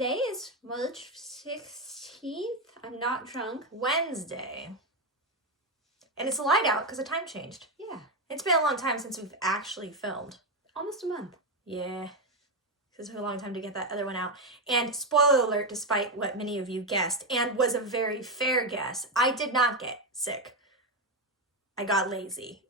Today is March 16th. I'm not drunk. Wednesday. And it's light out because the time changed. Yeah. It's been a long time since we've actually filmed. Almost a month. Yeah. Because it took a long time to get that other one out. And spoiler alert, despite what many of you guessed, and was a very fair guess, I did not get sick. I got lazy.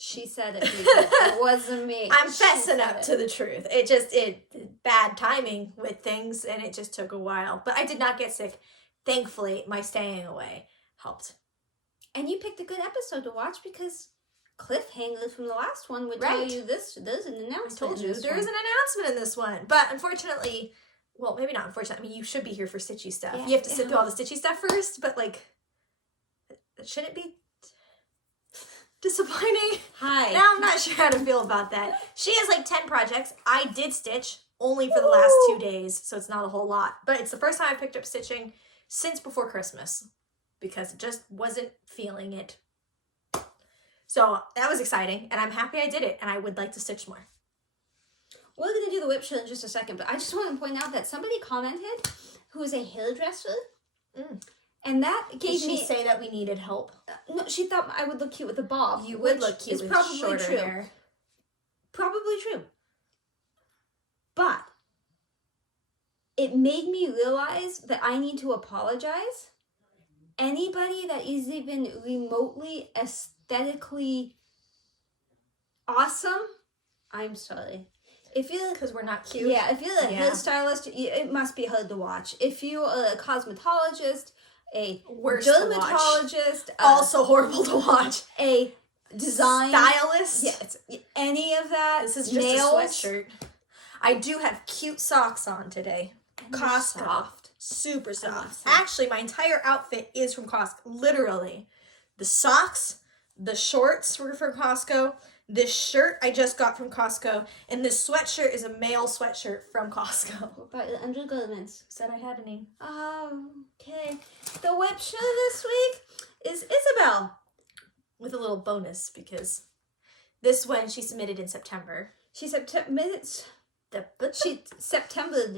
She said it. It wasn't me. I'm fessing up to the truth. It bad timing with things, and it just took a while. But I did not get sick. Thankfully, my staying away helped. And you picked a good episode to watch because cliffhanger from the last one would tell you there's an announcement. I told you there is an announcement in this one. But unfortunately, well, maybe not unfortunately. I mean, you should be here for stitchy stuff. Yeah, you have to sit through all the stitchy stuff first, but like, shouldn't it be disappointing? Hi. Now I'm not sure how to feel about that. She has like 10 projects. I did stitch only for the last 2 days, so it's not a whole lot. But it's the first time I picked up stitching since before Christmas because it just wasn't feeling it. So that was exciting, and I'm happy I did it, and I would like to stitch more. We're going to do the WIP share in just a second, but I just want to point out that somebody commented who is a hairdresser, and that gave me... Did she say that we needed help? No, she thought I would look cute with a bob. You would look cute with shorter hair. Probably true. But it made me realize that I need to apologize. Anybody that is even remotely aesthetically awesome, I'm sorry. If you're... Because we're not cute. Yeah, if you're a hairstylist, it must be hard to watch. If you're a cosmetologist, a dermatologist, also horrible to watch. A design stylist, any of that. This is just a sweatshirt. I do have cute socks on today. Costco, soft, super soft. Actually, my entire outfit is from Costco. Literally, the socks, the shorts were from Costco. This shirt I just got from Costco, and this sweatshirt is a male sweatshirt from Costco. What about the undergarments? Said I had any. Okay. The WIP share this week is Isabelle. With a little bonus, because this one she submitted in September. She Septembered it. She Septembered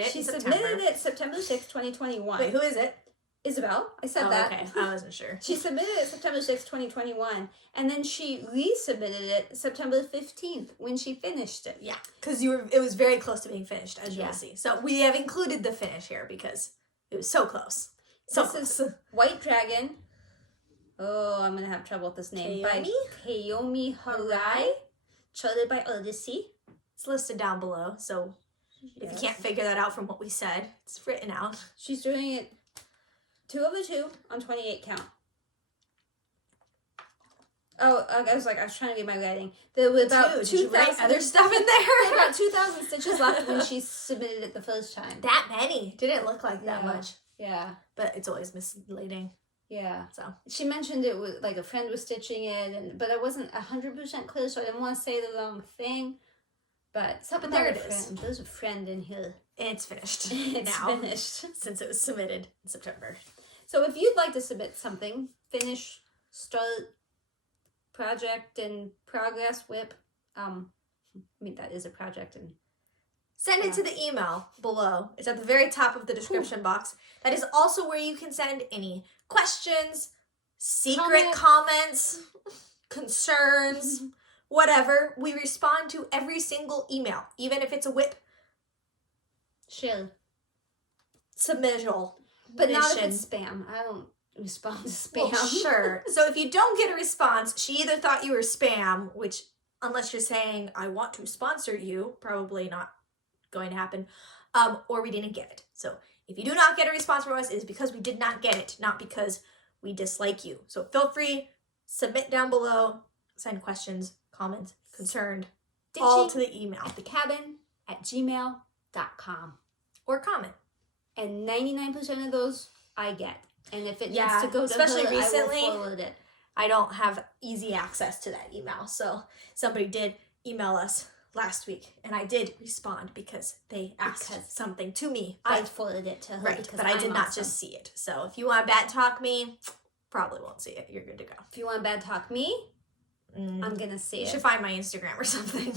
it. She submitted it September 6th, 2021. Wait, who is it? Isabelle. I said that. Okay, I wasn't sure. She submitted it September 6th, 2021, and then she resubmitted it September 15th when she finished it. Yeah, because it was very close to being finished, as you'll see. So we have included the finish here because it was so close. This is White Dragon. Oh, I'm going to have trouble with this name. Kayomi? By Kayomi Harai. Charted by Artecy. It's listed down below, so if you can't figure that out from what we said, it's written out. She's doing it 2/2 on 28 count. Oh, I was trying to get my writing. There were about 2,000 other stuff in there. About 2,000 stitches left when she submitted it the first time. That many didn't look like that much. Yeah, but it's always misleading. Yeah. So she mentioned it was like a friend was stitching it, but I wasn't 100% clear, so I didn't want to say the wrong thing. But there it is. There's a friend in here. It's finished. It's finished since it was submitted in September. So if you'd like to submit something, finish, start, project in progress, WIP. I mean, that is a project. And send it to the email below. It's at the very top of the description box. That is also where you can send any questions, secret comments, concerns, whatever. We respond to every single email, even if it's a WIP submittal. But not if it's spam. I don't respond to spam. Well, sure. So if you don't get a response, she either thought you were spam, which unless you're saying, I want to sponsor you, probably not going to happen, or we didn't get it. So if you do not get a response from us, it is because we did not get it, not because we dislike you. So feel free, submit down below, send questions, comments, concerned, all to the email. StitchingAtTheCabin@gmail.com. Or comment. And 99% of those I get. And if it needs to go to especially her, recently, I will forward it. I don't have easy access to that email. So somebody did email us last week, and I did respond because they asked something to me. I forwarded it to her. Right, but I did not just see it. So if you want to bad talk me, probably won't see it. You're good to go. If you want to bad talk me, I'm going to see it. You should find my Instagram or something.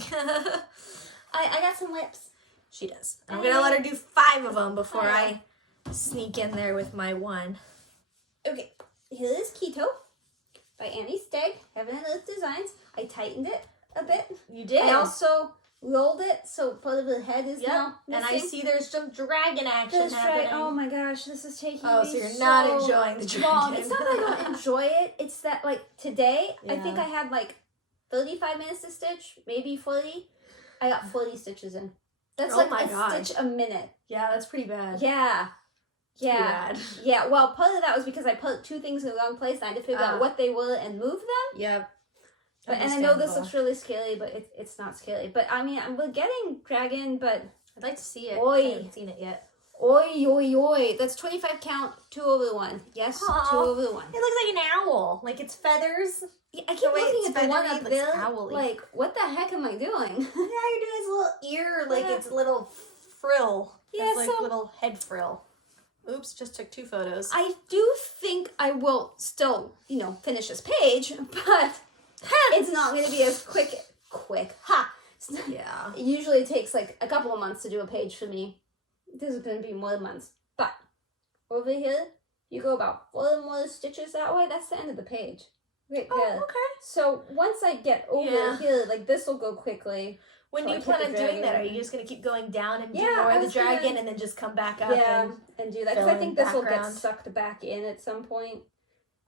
I got some WIPs. She does. I'm gonna let her do 5 of them before I sneak in there with my 1. Okay, here is Keto by Annie Stagg. Heaven and Earth Designs. I tightened it a bit. You did. I also rolled it, so part of the head is now missing. And I see there's some dragon action happening. Oh my gosh, this is taking me so you're not enjoying the dragon. Long. It's not that I don't enjoy it. It's that, like, today, I think I had, like, 35 minutes to stitch, maybe 40. I got 40 stitches in. That's like a stitch a minute. Yeah, that's pretty bad. Yeah. Yeah. Pretty bad. Yeah, well, part of that was because I put 2 things in the wrong place and I had to figure out what they were and move them. Yep. But, and I know this looks really scary, but it's not scary. But I mean, we're getting dragon, but I'd like to see it. Oi. I haven't seen it yet. Oi. That's 25 count, 2 over 1. Yes, Aww. 2 over 1. It looks like an owl. Like it's feathers. Yeah, I keep looking at the one up there. Owly. Like, what the heck am I doing? Yeah, you're doing his little ear, like its little frill. Yeah, it's like little head frill. Oops, just took 2 photos. I do think I will still, finish this page, but it's not going to be as quick. Ha! Yeah. It usually takes like a couple of months to do a page for me. This is going to be more months. But over here, you go about 4 more stitches that way. That's the end of the page. Right there. Oh, okay. So once I get over here, like this will go quickly. When do you plan on doing that? Are you just going to keep going down and do more of the dragon and then just come back up and do that? Because I think this will get sucked back in at some point.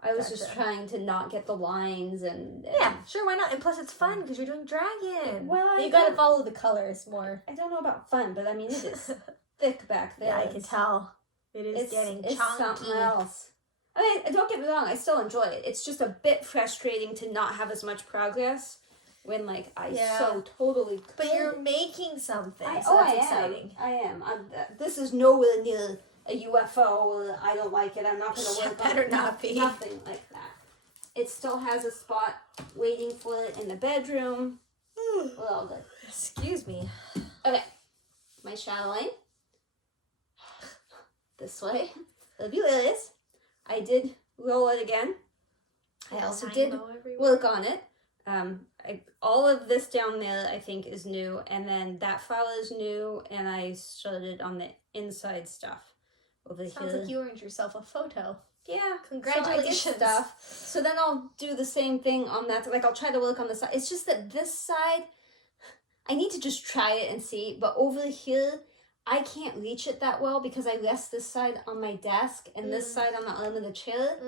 I was just trying to not get the lines and... Yeah, sure, why not? And plus it's fun because you're doing dragon. Well, you got to follow the colors more. I don't know about fun, but I mean, it is thick back there. Yeah, I can tell. It's getting chunky. It's something else. I mean, don't get me wrong, I still enjoy it. It's just a bit frustrating to not have as much progress when, like, I so totally could. But you're making something, so that's exciting. I am. This is nowhere near a UFO, or I don't like it, I'm not going to work on it. Better not be. Nothing like that. It still has a spot waiting for it in the bedroom. We're all good. Excuse me. Okay. My Chatelaine. This way. Mirabilia. I did roll it again. I also did work on it. All of this down there, I think, is new. And then that flower is new. And I started on the inside stuff over here. Sounds like you earned yourself a photo. Yeah. Congratulations. So I did stuff. So then I'll do the same thing on that. Like, I'll try to work on the side. It's just that this side, I need to just try it and see. But over here, I can't reach it that well because I rest this side on my desk and this side on the arm of the chair.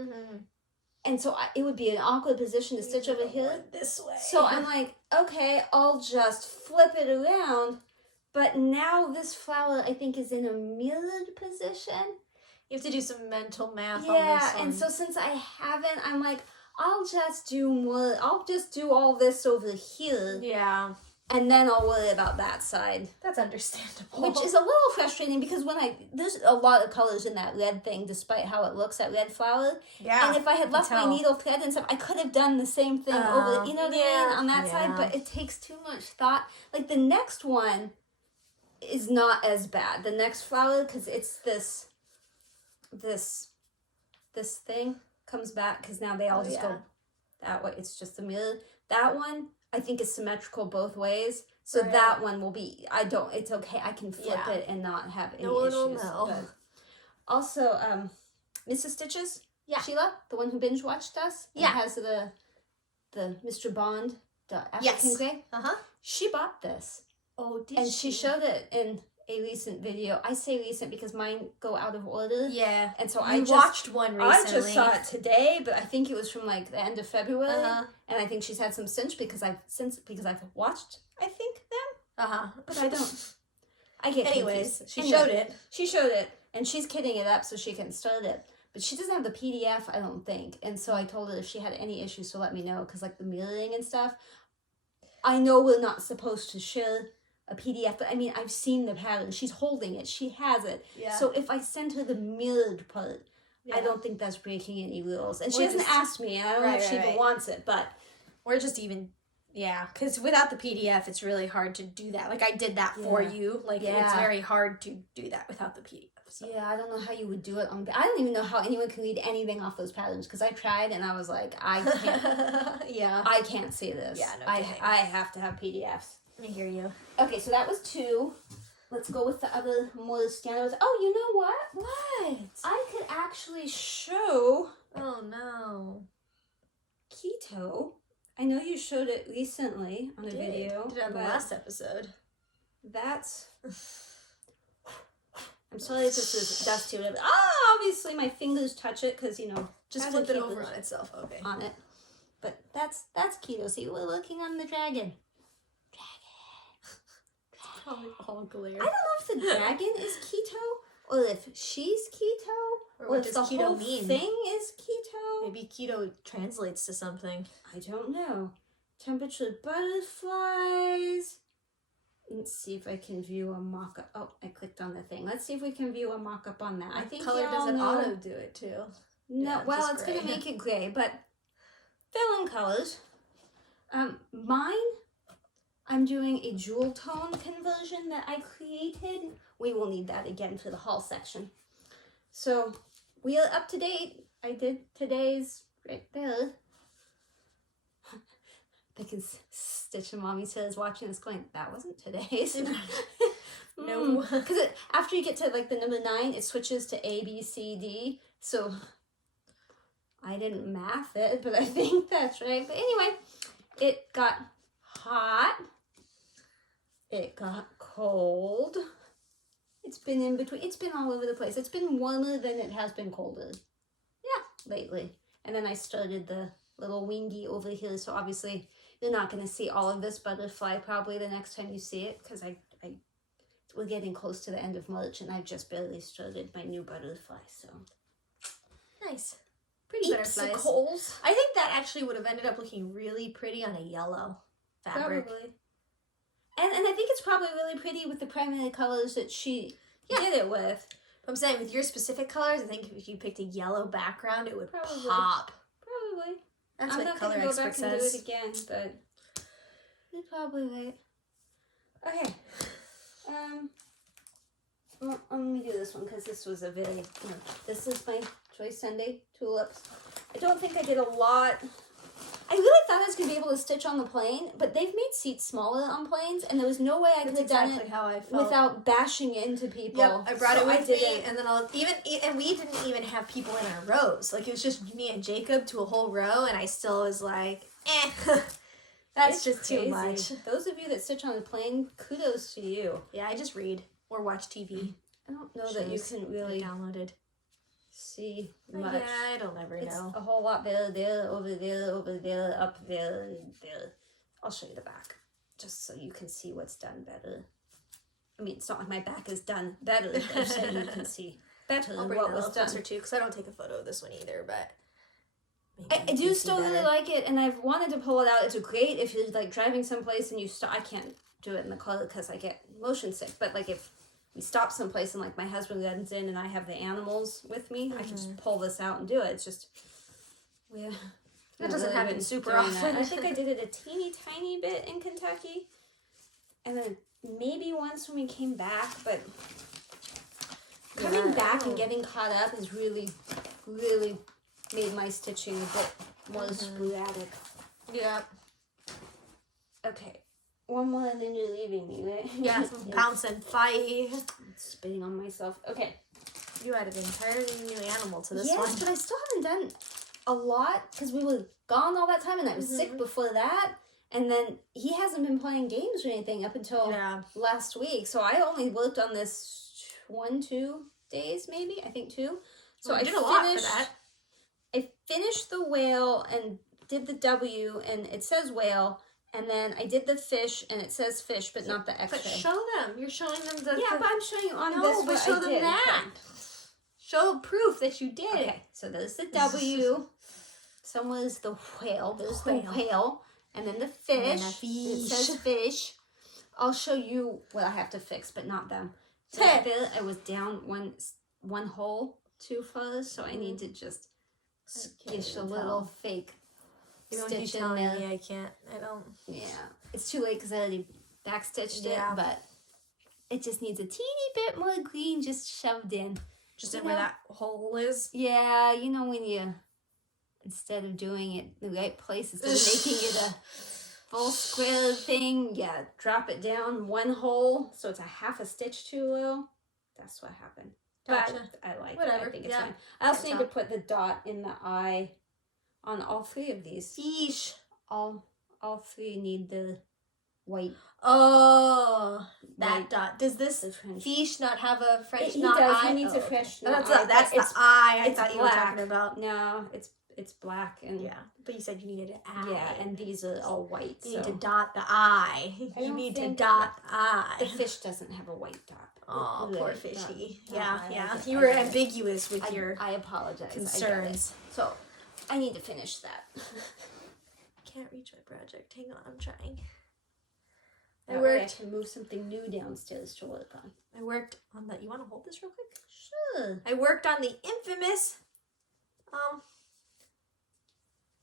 And so it would be an awkward position to stitch over here. This way. So I'm like, okay, I'll just flip it around. But now this flower, I think, is in a mirrored position. You have to do some mental math on Yeah, this one. and so since I haven't, I'm like, I'll just do all this over here. Yeah. And then I'll worry about that side. That's understandable. Which is a little frustrating because there's a lot of colors in that red thing, despite how it looks, that red flower. Yeah. And if I had left my needle thread and stuff, I could have done the same thing over, you know what I mean, on that side, but it takes too much thought. Like the next one is not as bad. The next flower, because it's this thing comes back, because now they all just go that way. It's just the mirror. That one, I think, is symmetrical both ways. So that one will be, it's okay. I can flip it and not have any issues. But also, Mrs. Stitches, Sheila, the one who binge watched us, has the Mr. Bond, the African Grey. She bought this. Oh, did and she showed it in a recent video. I say recent because mine go out of order. Yeah. And so I watched one recently. I just saw it today, but I think it was from like the end of February. And I think she's had some since because I've watched, I think, them. But I don't. I get Anyways, confused. She showed it. She showed it, and she's kidding it up so she can start it. But she doesn't have the PDF, I don't think. And so I told her if she had any issues to let me know, because like the mirroring and stuff, I know we're not supposed to share a PDF, but I mean, I've seen the pattern. She's holding it. She has it. Yeah. So if I send her the mirrored part, I don't think that's breaking any rules. And she hasn't asked me, and I don't know if she even wants it, but... We're just even... Yeah, because without the PDF, it's really hard to do that. Like, I did that for you. Like, it's very hard to do that without the PDF. So. Yeah, I don't know how you would do it. I don't even know how anyone can read anything off those patterns, because I tried, and I was like, I can't... I can't see this. Yeah, no I have to have PDFs. I hear you. Okay, so that was 2. let's go with the other more standards. Oh, you know what? What? I could actually show Oh no. keto. I know you showed it recently on a video. Did it on the last episode. That's... I'm sorry if this is dusty or whatever. Obviously my fingers touch it because, you know... Just flip it over on itself. Okay. On it. But that's keto. See, we're working on the dragon. Probably all glare. I don't know if the dragon is keto or if she's keto or if the whole thing is keto. Maybe keto translates to something. I don't know. Temperature butterflies. Let's see if I can view a mock-up. Oh, I clicked on the thing. Let's see if we can view a mock-up on that. I think color doesn't auto do it too. No, Yeah, well, it's going to make it gray, but fill in colors. Mine, I'm doing a jewel tone conversion that I created. We will need that again for the haul section. So we are up to date. I did today's right there. Because Stitch and Mommy says watching this going, that wasn't today's. No. Because after you get to like the number 9, it switches to A, B, C, D. So I didn't math it, but I think that's right. But anyway, it got hot. It got cold. It's been in between. It's been all over the place. It's been warmer than it has been colder. Yeah, lately. And then I started the little wingy over here. So obviously you're not going to see all of this butterfly probably the next time you see it because we're getting close to the end of March and I've just barely started my new butterfly. So nice. Pretty butterflies. I think that actually would have ended up looking really pretty on a yellow fabric. Probably. And I think it's probably really pretty with the primary colors that she did it with. I'm saying with your specific colors, I think if you picked a yellow background, it would Probably. pop. Probably. That's I'm what not color gonna go expert back says. and do it again, but you're probably right. Okay. Well, let me do this one because this was a very, this is my Choice Sunday tulips. I don't think I did a lot. I really thought I was going to be able to stitch on the plane, but they've made seats smaller on planes, and there was no way I could have done it how I felt. without bashing into people. Yep, I brought it with me, and then and we didn't even have people in our rows. Like, it was just me and Jacob to a whole row, and I still was like, that's just crazy. Too much. Those of you that stitch on the plane, kudos to you. Yeah, I just read or watch TV. I don't know that you can really downloaded. See much. Yeah, I don't ever know. It's a whole lot there, over there, up there, there. I'll show you the back, just so you can see what's done better. I mean, it's not like my back is done better, but so you can see better I'll bring what that was done. Closer too, because I don't take a photo of this one either, but I do still really like it, and I've wanted to pull it out. It's great if you're like driving someplace and you stop. I can't do it in the car because I get motion sick, but like if we stop someplace and like my husband runs in and I have the animals with me, I can just pull this out and do it. It's just that doesn't happen super often. I think I did it a teeny tiny bit in Kentucky, and then maybe once when we came back. But coming back and getting caught up has really made my stitching a bit more sporadic. Yeah. Okay. One more and then you're leaving me, right? Yeah, bouncing, fight. Spitting on myself. Okay. You added an entirely new animal to this one. Yes, but I still haven't done a lot because we were gone all that time and I was sick before that. And then he hasn't been playing games or anything up until last week. So I only worked on this 1-2 days, maybe. I think 2. So I did a lot for that. I finished the whale and did the W and it says whale. And then I did the fish, and it says fish, but not the X-ray. But show them. You're showing them the... Yeah, but I'm showing you on this but show them that. Show proof that you did. Okay, so there's the W. Somewhere's the whale. There's the whale. And then the fish. It says fish. I'll show you what I have to fix, but not them. So I was down one hole too far, so I need to just stitch a little fake Even stitch when in there. me, I can't. I don't. Yeah, it's too late because I already backstitched it, but it just needs a teeny bit more green just shoved in. Just in where that hole is? Yeah, when you, instead of doing it in the right place, instead of making it full square thing, yeah, drop it down one hole so it's a half a stitch too low. That's what happened. Gotcha. But I like Whatever. it. I think it's fine. I also need to put the dot in the eye on all three of these. Yeesh. All three need the white. Oh, that white, dot. Does this fiche not have a French knot eye? eye? He needs a French knot eye. That's the eye I thought you were black. talking about. No, it's black and yeah. But you said you needed an eye. Yeah, and these are all white. You need to dot the eye. You need to dot the eye. The fish doesn't have a white dot. Oh, poor fishy. Dot. Yeah. You were ambiguous with your I apologize. concerns. So, I need to finish that. Can't reach my project. Hang on, I'm trying. I worked to move something new downstairs to work on. I worked on the. You want to hold this real quick? Sure. I worked on the infamous,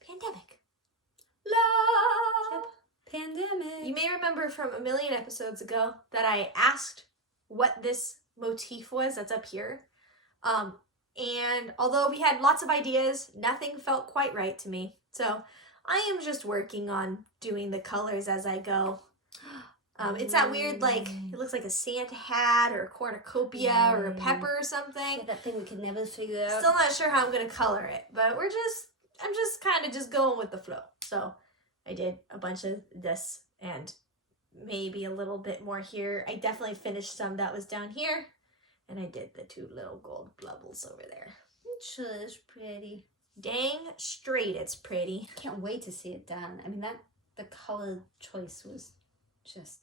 pandemic. Love. Yep. Pandemic. You may remember from a million episodes ago that I asked what this motif was that's up here. And although we had lots of ideas, nothing felt quite right to me. So I am just working on doing the colors as I go. It's that weird, like, it looks like a Santa hat or a cornucopia or a pepper or something. Yeah, that thing we could never figure out. Still not sure how I'm going to color it, but I'm just kind of just going with the flow. So I did a bunch of this and maybe a little bit more here. I definitely finished some that was down here. And I did the two little gold bubbles over there. It sure is pretty. Dang straight it's pretty. Can't wait to see it done. I mean, the color choice was just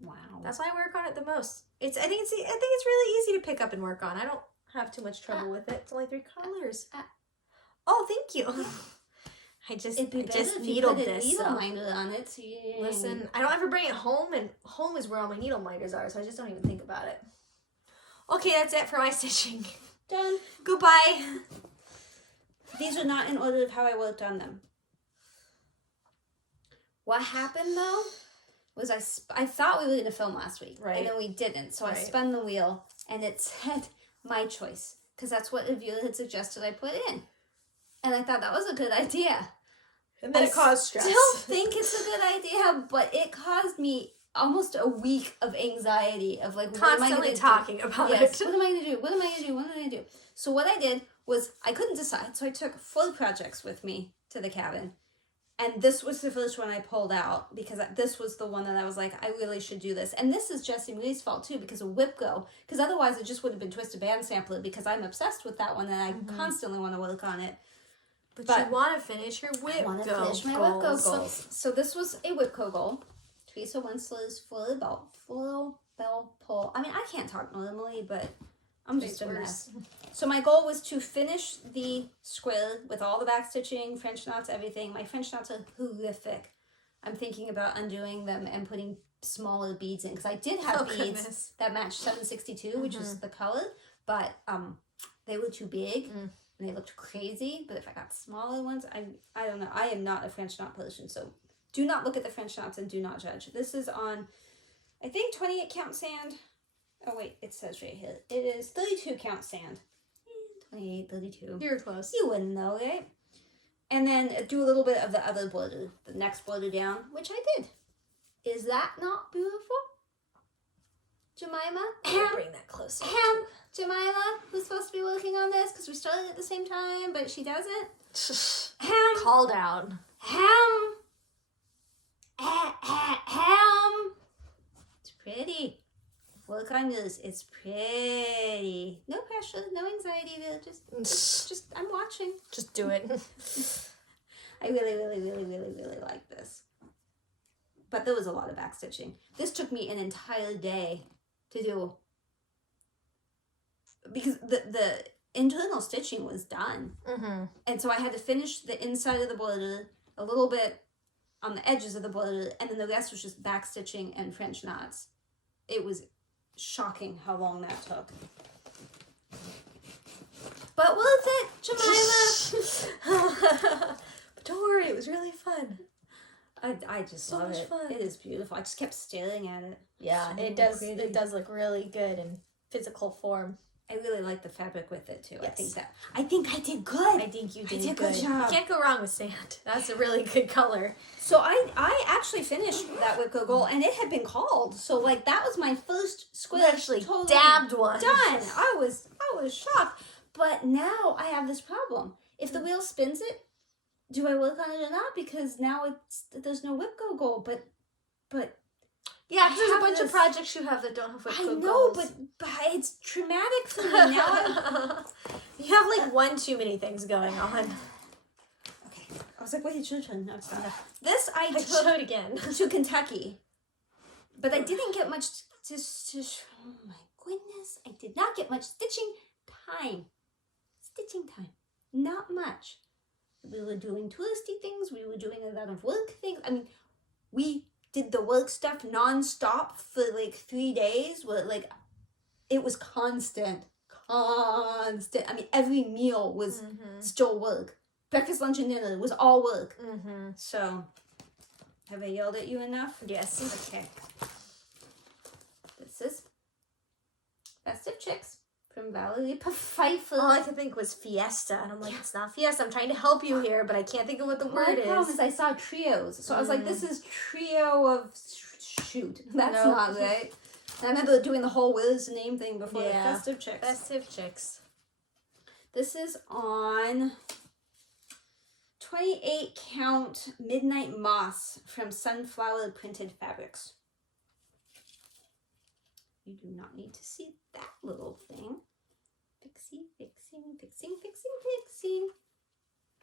wow. That's why I work on it the most. I think it's really easy to pick up and work on. I don't have too much trouble with it. It's only 3 colors. Oh, thank you. I just needled this. Needle minder on it. So listen, I don't ever bring it home, and home is where all my needle minders are, so I just don't even think about it. Okay, that's it for my stitching. Done. Goodbye. These are not in order of how I worked on them. What happened though was I thought we were going to film last week, right? And then we didn't. So I spun the wheel, and it said my choice because that's what a viewer had suggested I put in. And I thought that was a good idea. And then it caused stress. I still think it's a good idea, but it caused me almost a week of anxiety of like, constantly talking about it. What am I going to do? What am I going to do? What am I going to do? So what I did was I couldn't decide. So I took 4 projects with me to the cabin. And this was the first one I pulled out because this was the one that I was like, I really should do this. And this is Jessie Marie's fault too because of WIP Go. Because otherwise it just would have been Twisted Band Sampler because I'm obsessed with that one and I constantly want to work on it. But you want to finish your WIP Go goals. I want to finish my WIP Go goals. So this was a WIP Go goal. Teresa Winsler's floral bell pull. I mean, I can't talk normally, but I'm just a mess. So my goal was to finish the square with all the back stitching, French knots, everything. My French knots are horrific. I'm thinking about undoing them and putting smaller beads in because I did have beads that matched 762, which is the color, but they were too big. And they looked crazy, but if I got smaller ones, I don't know. I am not a French knot person, so do not look at the French knots and do not judge. This is on, I think, 28 count sand. Oh, wait, it says right here. It is 32 count sand. 28, 32. You're close. You wouldn't know, right? And then do a little bit of the other border, the next border down, which I did. Is that not beautiful? Jemima? Bring that closer. Jemima, who's supposed to be working on this because we started at the same time, but she doesn't. Call down. It's pretty. Work on this. It's pretty. No pressure, no anxiety. Just I'm watching. Just do it. I really, really, really, really, really like this. But there was a lot of back stitching. This took me an entire day to do because the internal stitching was done. And so I had to finish the inside of the border, a little bit on the edges of the border, and then the rest was just back stitching and French knots. It was shocking how long that took. But worth it, Jemima. But don't worry, it was really fun. I just love it. Fun. It is beautiful. I just kept staring at it. Yeah, it does. Pretty. It does look really good in physical form. I really like the fabric with it too. Yes. I think I did good. I think you did a good. good job. You can't go wrong with sand. That's a really good color. So I actually finished that WIP goal, and it had been called. So like that was my first square. Actually totally dabbed one. done. I was shocked. But now I have this problem. If the wheel spins it, do I work on it or not? Because now there's no WIP goal. But yeah, there's a bunch of projects you have that don't have WIP goals. I know, but it's traumatic for me now. You have like one too many things going on. Okay, I was like, wait, it's your turn. No, it's not. This I took show it again to Kentucky, but I didn't get much. Oh my goodness, I did not get much stitching time. Not much. We were doing touristy things. We were doing a lot of work things. I mean, we did the work stuff nonstop for like 3 days. Where like it was constant. I mean, every meal was still work. Breakfast, lunch, and dinner was all work. So, have I yelled at you enough? Yes. Okay. This is Festive Chicks from Valerie Pfeiffer. All I could think was Fiesta, and I'm like, it's not Fiesta. I'm trying to help you here, but I can't think of what the word is. My problem is I saw trios, so I was like, this is trio of shoot. That's not right. And I remember doing the whole what is the name thing before the Festive Chicks. Festive Chicks. This is on 28 count Midnight Moss from Sunflower Printed Fabrics. You do not need to see that little thing. Fixing.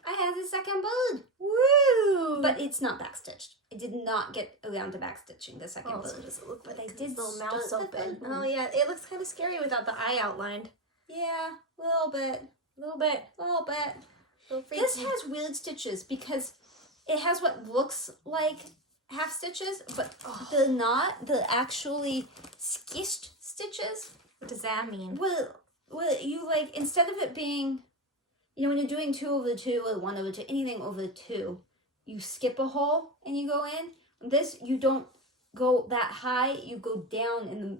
I had a second bird. Woo! But it's not backstitched. I did not get around to backstitching the second bird. So does it look like? But I did little mouth start open. the Oh yeah, it looks kind of scary without the eye outlined. Yeah, a little bit. This has weird stitches because it has what looks like half stitches, but they're not. They're actually skished stitches. What does that mean? Well, you like, instead of it being, you know, when you're doing 2 over 2 or 1 over 2, anything over 2, you skip a hole and you go in. This, you don't go that high, you go down and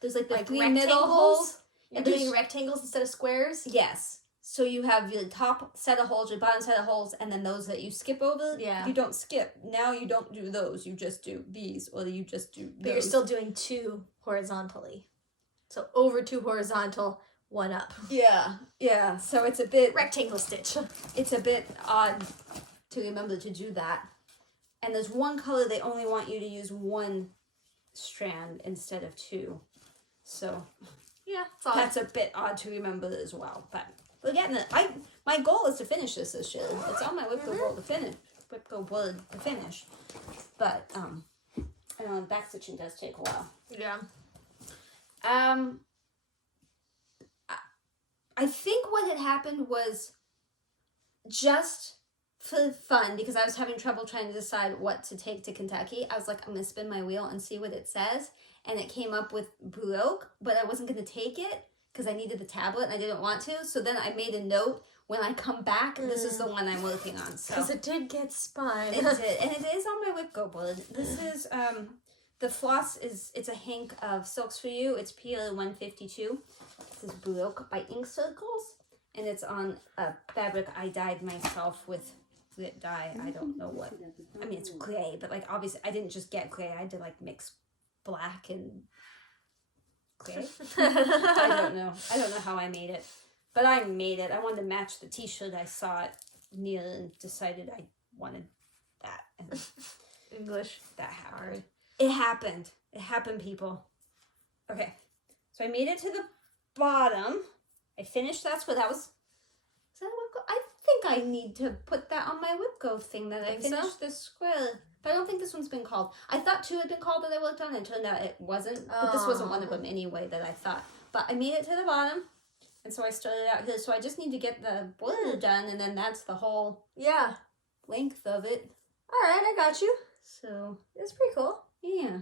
there's like the 3 middle holes. You're doing rectangles instead of squares? Yes. So you have your top set of holes, your bottom set of holes, and then those that you skip over. Yeah. You don't skip. Now you don't do those. You just do these, or you just do those. But you're still doing 2 horizontally. So over 2 horizontal, 1 up. Yeah. So it's a bit... Rectangle stitch. It's a bit odd to remember to do that. And there's one color they only want you to use 1 strand instead of 2. So... Yeah, it's odd. That's a bit odd to remember as well, but we're getting it. My goal is to finish this year. It's on my WIP goal to finish. WIP goal board to finish, but I know backstitching does take a while. Yeah. I think what had happened was just for fun, because I was having trouble trying to decide what to take to Kentucky. I was like, I'm gonna spin my wheel and see what it says. And it came up with Baroque, but I wasn't going to take it because I needed the tablet and I didn't want to. So then I made a note, when I come back, this is the one I'm working on. Because it did get spun. It did. And it is on my WIP go board. This is, the floss it's a hank of Silks for You. It's PL 152. This is Baroque by Ink Circles. And it's on a fabric I dyed myself with grit dye. I don't know what. I mean, it's gray, but like obviously I didn't just get gray. I had to like mix black and gray. I don't know how I made it, but I made it. I wanted to match the t-shirt I saw it near and decided I wanted that. And English. That happened. It happened, people. Okay, so I made it to the bottom. I finished that square. That was, is that a WIP go? I think I need to put that on my WIP go thing that I finished this square. But I don't think this one's been called. I thought 2 had been called that I worked on, and it turned out it wasn't. But this wasn't one of them anyway that I thought. But I made it to the bottom, and so I started out here. So I just need to get the border done, and then that's the whole length of it. All right, I got you. So it's pretty cool. Yeah.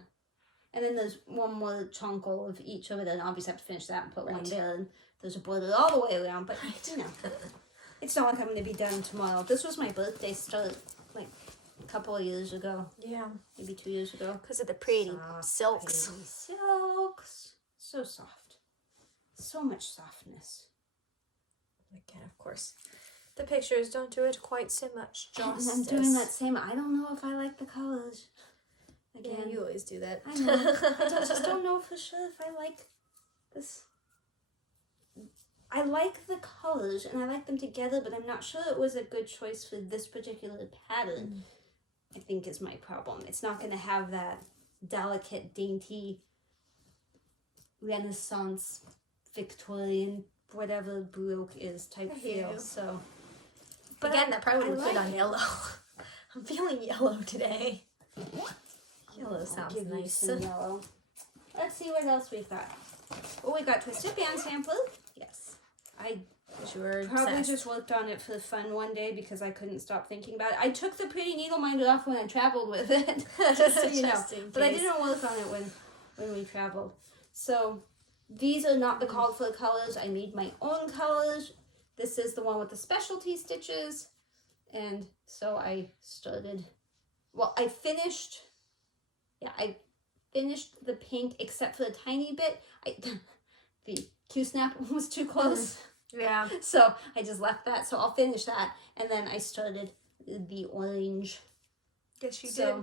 And then there's one more chunk of each of it, and obviously I have to finish that and put one there. And there's a border all the way around, but you know, it's not like I'm going to be done tomorrow. This was my birthday start, like a couple of years ago. Yeah. Maybe 2 years ago. Because of the pretty silks. Pretty silks. So soft. so much softness. Again, of course, the pictures don't do it quite so much justice. I'm doing that same. I don't know if I like the colors. Again, yeah, you always do that. I know. I just don't know for sure if I like this. I like the colors and I like them together, but I'm not sure it was a good choice for this particular pattern. I think is my problem. It's not going to have that delicate, dainty, Renaissance, Victorian, whatever Baroque is type feel. So, but again, that probably would fit on yellow. I'm feeling yellow today. Yellow sounds nice. Yellow. Let's see what else we've got. Oh, we got Twisted Band Sample. Yes. I probably obsessed. Just worked on it for fun one day because I couldn't stop thinking about it. I took the pretty needle minder off when I traveled with it, just so you know. But I didn't work on it when we traveled. So these are not the called for colors. I made my own colors. This is the one with the specialty stitches, and so I started. Well, I finished. Yeah, I finished the pink except for a tiny bit. The Q-snap was too close. Yeah. So I just left that. So I'll finish that. And then I started the orange. Guess you did.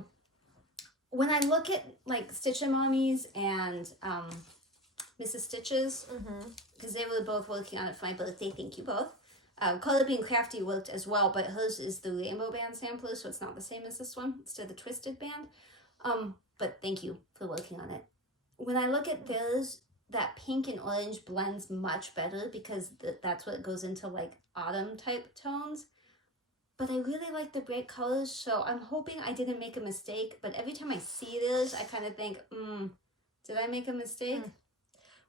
When I look at like Stitch and Mommies and Mrs. Stitches, because they were both working on it for my birthday, thank you both. Color Being Crafty worked as well, but hers is the rainbow band sampler, so it's not the same as this one. It's still the twisted band. But thank you for working on it. When I look at theirs, that pink and orange blends much better because that's what goes into like autumn type tones. But I really like the bright colors, so I'm hoping I didn't make a mistake. But every time I see this, I kind of think, did I make a mistake?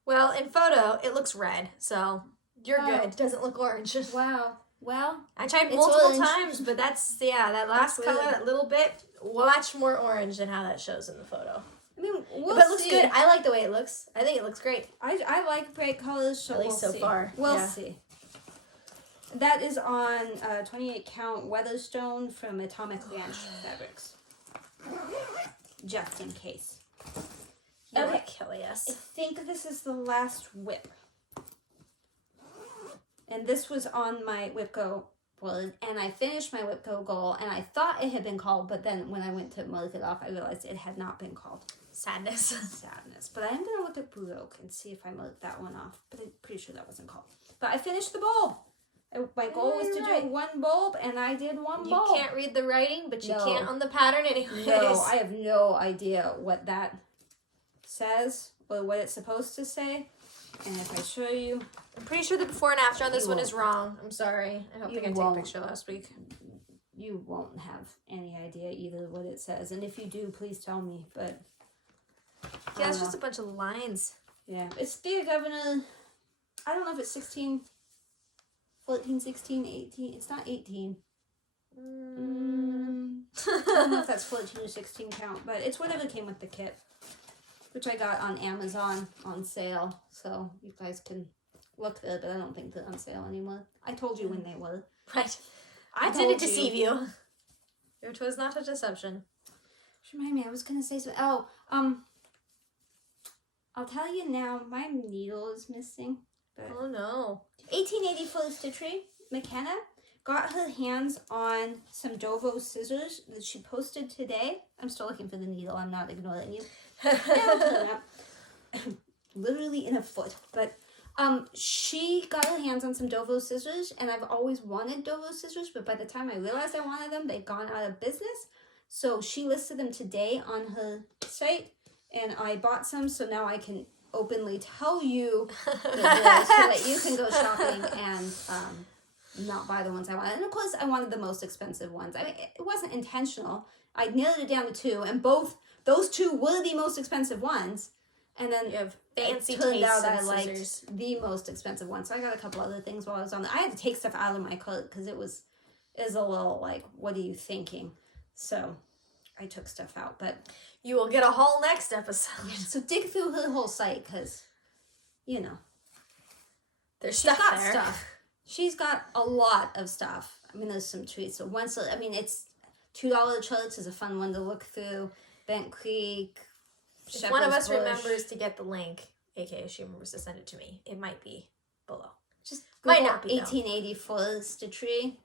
Well, in photo, it looks red, so you're good. It doesn't look orange. Wow. Well, I tried multiple times, but that's, that last color, that little bit, much more orange than how that shows in the photo. I mean, but it looks good. I like the way it looks. I think it looks great. I like bright colors, so at least so far. We'll see. That is on 28 count Weatherstone from Atomic Ranch Fabrics. Just in case. Okay, Kelly, yes. I think this is the last WIP. And this was on my WIP Go board, and I finished my WIP Go goal, and I thought it had been called, but then when I went to mark it off, I realized it had not been called. Sadness. Sadness. But I am going to look at Baroque and see if I marked that one off, but I'm pretty sure that wasn't called. But I finished the bulb. My goal was to do one bulb, and I did one bulb. You can't read the writing, but you can't on the pattern anyways. No, I have no idea what that says or what it's supposed to say. And if I show you... I'm pretty sure the before and after on this one is wrong. I'm sorry. I don't think I took a picture last week. You won't have any idea either what it says. And if you do, please tell me. But yeah, it's just a bunch of lines. Yeah. It's Dear Governor... I don't know if it's 16... 14, 16, 18. It's not 18. I don't know if that's 14 or 16 count, but it's whatever came with the kit, which I got on Amazon on sale. So you guys can look there, but I don't think they're on sale anymore. I told you when they were. Right. I didn't deceive you. It was not a deception. Remind me, I was going to say so. I'll tell you now, my needle is missing. Oh no. 1884 Stitchery, McKenna, got her hands on some Dovo scissors that she posted today. I'm still looking for the needle. I'm not ignoring you. Literally in a foot. But she got her hands on some Dovo scissors, and I've always wanted Dovo scissors, but by the time I realized I wanted them, they'd gone out of business. So she listed them today on her site, and I bought some, so now I can openly tell you so that you can go shopping and not buy the ones I wanted. And of course, I wanted the most expensive ones. I mean, it wasn't intentional. I narrowed it down to two, and those two were the most expensive ones. And then you have fancy it turned out I scissors. liked the most expensive one. So I got a couple other things while I was on there. I had to take stuff out of my cart because it was a little like, what are you thinking? So I took stuff out, but you will get a haul next episode. So dig through her whole site because, there's she's got there. Stuff. She's got a lot of stuff. I mean, there's some treats. So it's $2 charts is a fun one to look through. Bent Creek. If one of us remembers to get the link, aka if she remembers to send it to me. It might be below. Just might not be 1884 stitchery.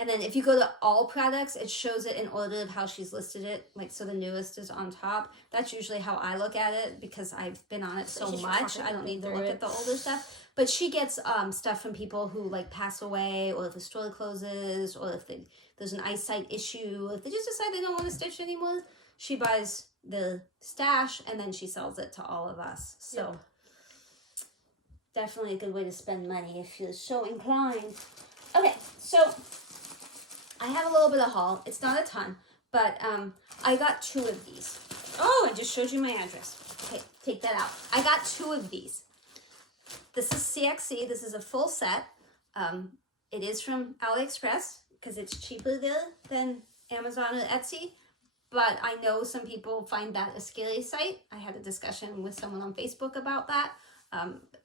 And then if you go to all products, it shows it in order of how she's listed it. Like, so the newest is on top. That's usually how I look at it because I've been on it so much. I don't need to look at the older stuff. But she gets stuff from people who, like, pass away, or if the store closes, or if there's an eyesight issue, if they just decide they don't want to stitch anymore, she buys the stash and then she sells it to all of us. So definitely a good way to spend money if you're so inclined. Okay, so I have a little bit of haul. It's not a ton, but I got 2 of these. Oh, I just showed you my address. Okay, take that out. I got 2 of these. This is CXC. This is a full set. It is from AliExpress because it's cheaper there than Amazon or Etsy. But I know some people find that a scary site. I had a discussion with someone on Facebook about that.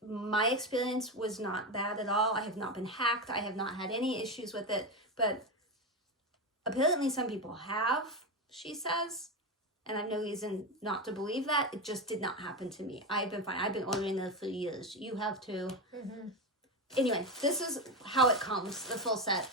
My experience was not bad at all. I have not been hacked. I have not had any issues with it. But apparently some people have, she says. And I have no reason not to believe that. It just did not happen to me. I've been fine. I've been ordering those for years. You have too. Mm-hmm. Anyway, this is how it comes, the full set.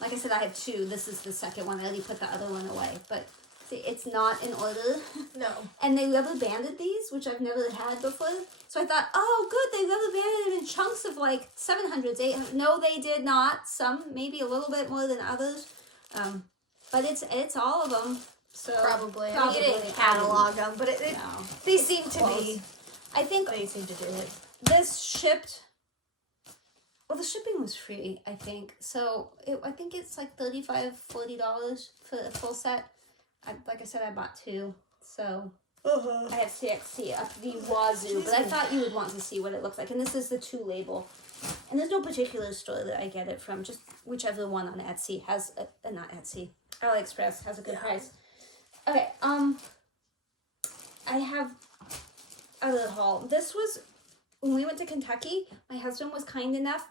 Like I said, I have 2. This is the second one. I already put the other one away. But see, it's not in order. No. And they rubber banded these, which I've never had before. So I thought, oh, good, they rubber banded them in chunks of like 700s, 800s. No, they did not. Some, maybe a little bit more than others. But it's all of them. So probably. I mean, you didn't catalog them, but no. They seem to be. I think they seem to do it. This shipped. Well, the shipping was free, I think. So I think it's like $35, $40 for a full set. Like I said, I bought 2. So I have CXC up the wazoo. But I thought you would want to see what it looks like. And this is the 2 label. And there's no particular store that I get it from. Just whichever one on Etsy has not Etsy. AliExpress has a good price. Okay, I have other haul. This was, when we went to Kentucky, my husband was kind enough,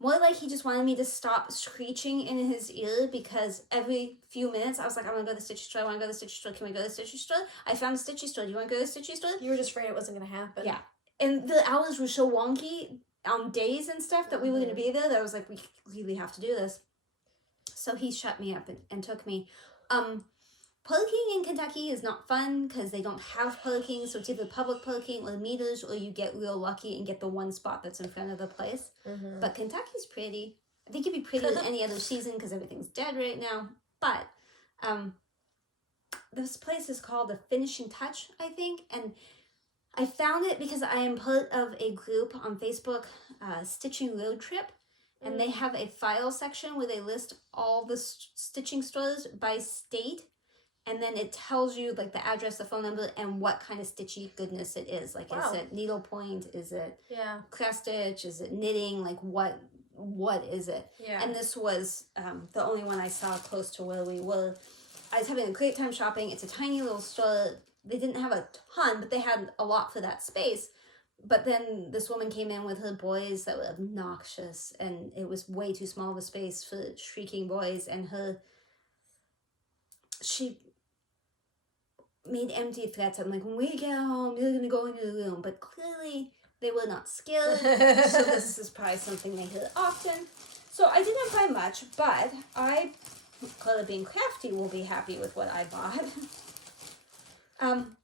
more like he just wanted me to stop screeching in his ear because every few minutes I was like, I want to go to the stitchy store, I want to go to the stitchy store, can we go to the stitchy store? I found a stitchy store, do you want to go to the stitchy store? You were just afraid it wasn't going to happen. Yeah, and the hours were so wonky on days and stuff that we were going to be there that I was like, we really have to do this. So he shut me up and took me. Parking in Kentucky is not fun because they don't have parking, so it's either public parking or meters, or you get real lucky and get the one spot that's in front of the place. Mm-hmm. But Kentucky's pretty. I think it'd be pretty with any other season because everything's dead right now. But this place is called The Finishing Touch, I think, and I found it because I am part of a group on Facebook, Stitching Road Trip, and they have a file section where they list all the stitching stores by state. And then it tells you, like, the address, the phone number, and what kind of stitchy goodness it is. Like, is it needlepoint? Is it cross stitch? Is it knitting? Like, what is it? Yeah. And this was the only one I saw close to where we were. I was having a great time shopping. It's a tiny little store. They didn't have a ton, but they had a lot for that space. But then this woman came in with her boys that were obnoxious, and it was way too small of a space for shrieking boys, and she made empty threats. I'm like, when we get home, you're going to go into the room. But clearly, they were not skilled. So this is probably something they hear often. So I didn't buy much, but I, Carla being crafty, will be happy with what I bought.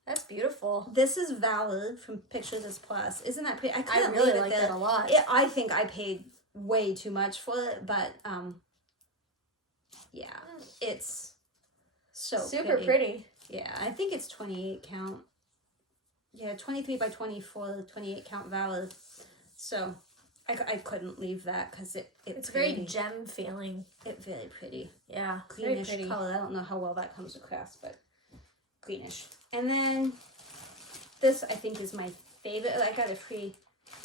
That's beautiful. This is Valor from Picture This Plus. Isn't that pretty? I really like that a lot. I think I paid way too much for it, but yeah, it's so super pretty. Yeah, I think it's 28 count. Yeah, 23 by 24, 28 count Valor. So I couldn't leave that because it's very gem feeling. It's very pretty. Yeah, greenish very pretty color. I don't know how well that comes across, but greenish. And then this I think is my favorite. I got a free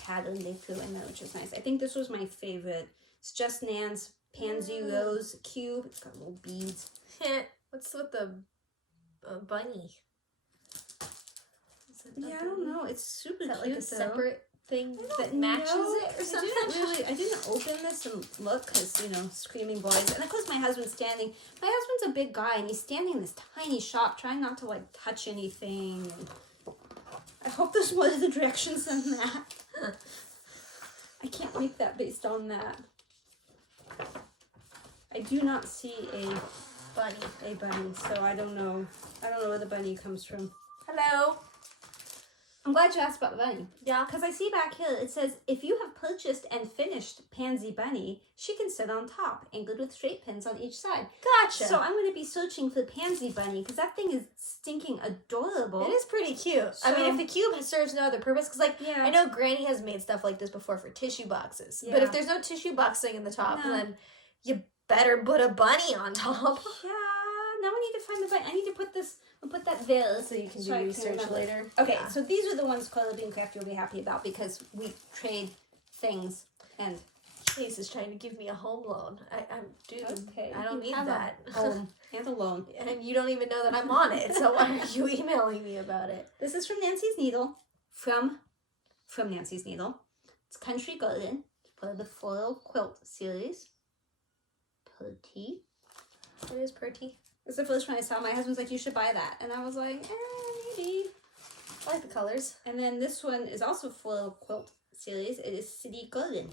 pattern they threw in there, which is nice. I think this was my favorite. It's Just Nan's Pansy Rose Cube. It's got little beads. What's with the bunny? Yeah, I don't know. It's super cute. Like a separate thing that matches it or something? I didn't open this and look because, screaming boys. And of course my husband's standing. My husband's a big guy and he's standing in this tiny shop trying not to like touch anything. I hope there's more of the directions than that. I can't make that based on that. I do not see a bunny, so I don't know. I don't know where the bunny comes from. Hello. I'm glad you asked about the bunny. Yeah. Because I see back here, it says, if you have purchased and finished Pansy Bunny, she can sit on top, anchored with straight pins on each side. Gotcha. So I'm going to be searching for Pansy Bunny, because that thing is stinking adorable. It is pretty cute. So, I mean, if the cube serves no other purpose, because, like, yeah. I know Granny has made stuff like this before for tissue boxes. Yeah. But if there's no tissue boxing in the top, No. then you better put a bunny on top. Yeah, now I need to find the bunny. I need to put this, I'll put that there. So you can So do I can research remember. later. Okay, Yeah. so these are the ones Coral Bean Craft you'll be happy about, because we trade things, and Chase is trying to give me a home loan. Dude, okay, I don't you need have that. a home and a loan. And you don't even know that I'm on it, so why are you emailing me about it? This is from Nancy's Needle, from Nancy's Needle. It's Country Garden, part of the Floral Quilt series. Pretty. It is pretty. It's the first one I saw. My husband's like, you should buy that. And I was like, maybe. I like the colors. And then this one is also Floral Quilt series. It is City Garden.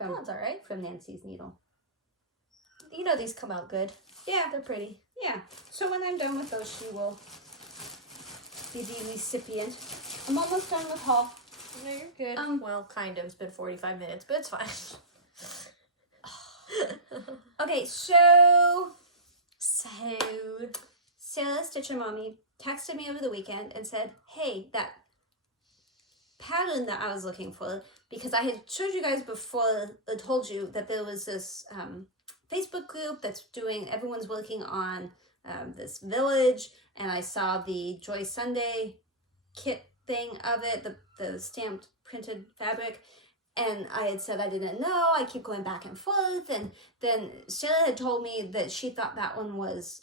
Oh, that's all right. From Nancy's Needle. You know these come out good. Yeah. They're pretty. Yeah. So when I'm done with those, she will be the recipient. I'm almost done with haul. No, you're good. Well, kind of. It's been 45 minutes, but it's fine. Okay, so Sarah Stitcher Mommy texted me over the weekend and said, hey, that pattern that I was looking for, because I had showed you guys before, I told you that there was this Facebook group that's doing, everyone's working on this village, and I saw the Joy Sunday kit thing of it, the stamped printed fabric, and I had said I didn't know, I keep going back and forth, and then Sarah had told me that she thought that one was